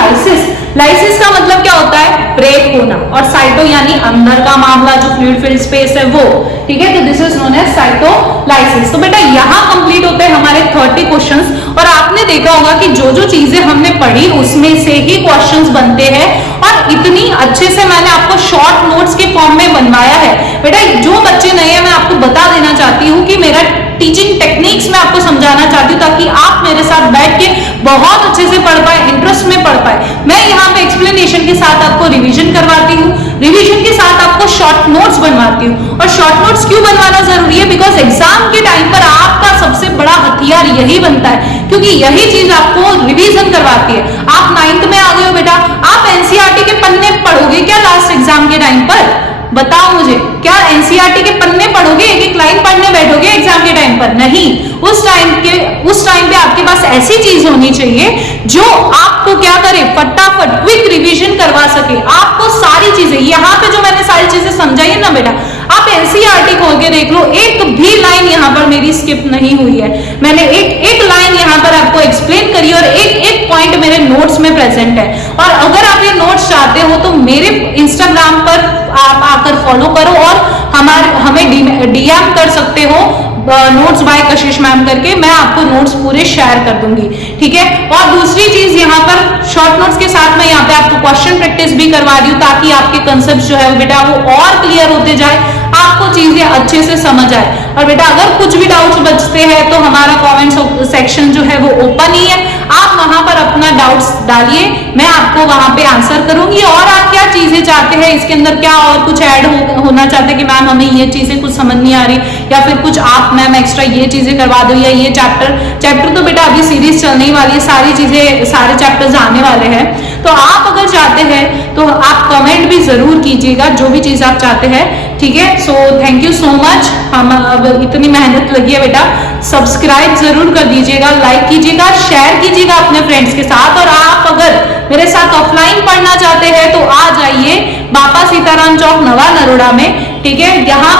लाइसिस। लाइसिस का मतलब क्या होता है? ब्रेक होना, और साइटो यानी अंदर का मामला, जो फ्लूइड फिल्ड स्पेस है वो, ठीक है। तो this is known as cytolysis. तो बेटा यहाँ कंप्लीट होते हैं हमारे 30 क्वेश्चंस, और आपने देखा होगा कि जो जो चीजें हमने पढ़ी उसमें से ही क्वेश्चंस बनते हैं, और इतनी अच्छे से मैंने आपको शॉर्ट नोट्स के फॉर्म में बनवाया है। बेटा जो बच्चे नए हैं, मैं आपको बता देना चाहती हूँ कि मेरा टीचिंग टेक्निक्स मैं आपको समझाना चाहती हूँ, ताकि आप मेरे साथ बैठ के बहुत अच्छे से पढ़ पाए, इंटरेस्ट में पढ़ पाए। मैं यहाँ पे एक्सप्लेनेशन के साथ आपको रिवीजन करवाती हूँ, रिवीजन के साथ आपको शॉर्ट नोट्स बनवाती हूँ। और शॉर्ट नोट्स क्यों बनवाना जरूरी है? बिकॉज एग्जाम के टाइम पर आपका सबसे बड़ा हथियार यही बनता है, क्योंकि यही चीज आपको रिवीजन करवाती है। आप 9th में आ गए हो बेटा, आप एनसीईआरटी के पन्ने पढ़ोगे क्या लास्ट एग्जाम के टाइम पर? बताओ मुझे, क्या एनसीईआरटी के पन्ने पढ़ोगे, एक एक लाइन पढ़ने बैठोगे एग्जाम के टाइम पर? नहीं। उस टाइम पे आपके पास ऐसी चीज होनी चाहिए जो आपको क्या करे, फटाफट क्विक रिवीजन करवा सके। आपको सारी चीजें यहाँ पे जो मैंने सारी चीजें समझाई है ना बेटा, आप एनसीईआरटी खोल के देख लो, एक भी लाइन यहाँ पर मेरी स्किप नहीं हुई है। मैंने एक लाइन यहाँ पर आपको एक्सप्लेन करी, और एक पॉइंट मेरे नोट्स में प्रेजेंट है। और अगर आप ये नोट्स चाहते हो तो मेरे इंस्टाग्राम पर आप आकर फॉलो करो, और हमें डीएम कर सकते हो नोट्स बाय कशिश मैम करके, मैं आपको नोट्स पूरे शेयर कर दूंगी, ठीक है। और दूसरी चीज यहाँ पर शॉर्ट नोट्स के साथ मैं यहाँ पे आपको क्वेश्चन प्रैक्टिस भी करवा रही हूँ, ताकि आपके कंसेप्ट जो है बेटा वो और क्लियर होते जाए, आपको चीजें अच्छे से समझ आए। और बेटा अगर कुछ भी डाउट्स बचते हैं तो हमारा कमेंट सेक्शन जो है वो ओपन ही है, आप वहां पर अपना डाउट्स डालिए, मैं आपको वहां पे आंसर करूंगी। और आप क्या चीजें चाहते हैं इसके अंदर, क्या और कुछ ऐड होना चाहते हैं कि मैम हमें ये चीजें कुछ समझ नहीं आ रही, या फिर कुछ आप मैम एक्स्ट्रा ये चीजें करवा दो, या ये चैप्टर तो बेटा अभी सीरीज चलने वाली है, सारी चीजें सारे चैप्टर्स आने वाले हैं। तो आप अगर चाहते हैं तो आप कमेंट भी जरूर कीजिएगा, जो भी चीज आप चाहते हैं, ठीक है। So thank you so much. हम अब इतनी मेहनत लगी है बेटा, सब्सक्राइब जरूर कर दीजिएगा, लाइक कीजिएगा, शेयर कीजिएगा अपने फ्रेंड्स के साथ। और आप अगर मेरे साथ ऑफलाइन पढ़ना चाहते हैं तो आ जाइए बापा सीताराम चौक नवा नरोड़ा में, ठीक है। यहाँ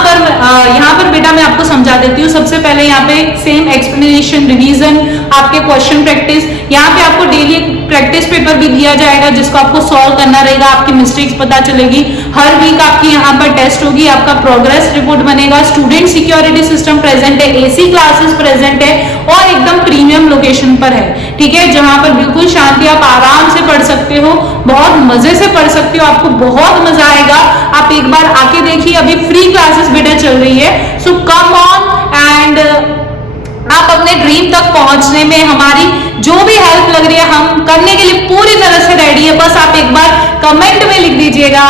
पर बेटा मैं आपको समझा देती हूँ। सबसे पहले यहाँ पे सेम एक्सप्लेनेशन, रिवीजन, आपके क्वेश्चन प्रैक्टिस, यहाँ पे आपको डेली प्रैक्टिस पेपर भी दिया जाएगा जिसको आपको सॉल्व करना रहेगा, आपकी मिस्टेक्स पता चलेगी। हर वीक आपकी यहाँ पर टेस्ट होगी, आपका प्रोग्रेस रिपोर्ट बनेगा, स्टूडेंट सिक्योरिटी सिस्टम प्रेजेंट है, एसी क्लासेस प्रेजेंट है, और एकदम प्रीमियम लोकेशन पर है, ठीक है, जहां पर बिल्कुल शांति, आप आराम से पढ़ सकते हो, बहुत मजे से पढ़ सकते हो, आपको बहुत मजा आएगा। आप एक बार आके देखिए, अभी फ्री क्लासेस बेटा चल रही है, सो कम ऑन एंड आप अपने ड्रीम तक पहुंचने में हमारी जो भी हेल्प लग रही है हम करने के लिए पूरी तरह से रेडी है। बस आप एक बार कमेंट में लिख दीजिएगा,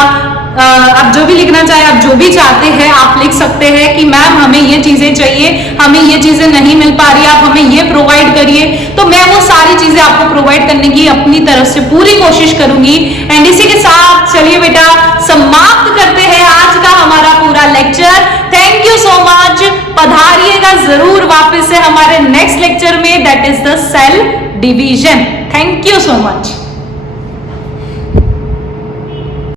आप जो भी लिखना चाहे, आप जो भी चाहते हैं आप लिख सकते हैं कि मैम हमें ये चीजें चाहिए, हमें ये चीजें नहीं मिल पा रही, आप हमें ये प्रोवाइड करिए, तो मैं वो सारी चीजें आपको प्रोवाइड करने की अपनी तरफ से पूरी कोशिश करूंगी। एंड इसी के साथ चलिए बेटा समाप्त करते हैं आज का हमारा पूरा lecture. Thank you so much, पधारिएगा जरूर वापस से हमारे नेक्स्ट लेक्चर में, that is the cell division. Thank you so much.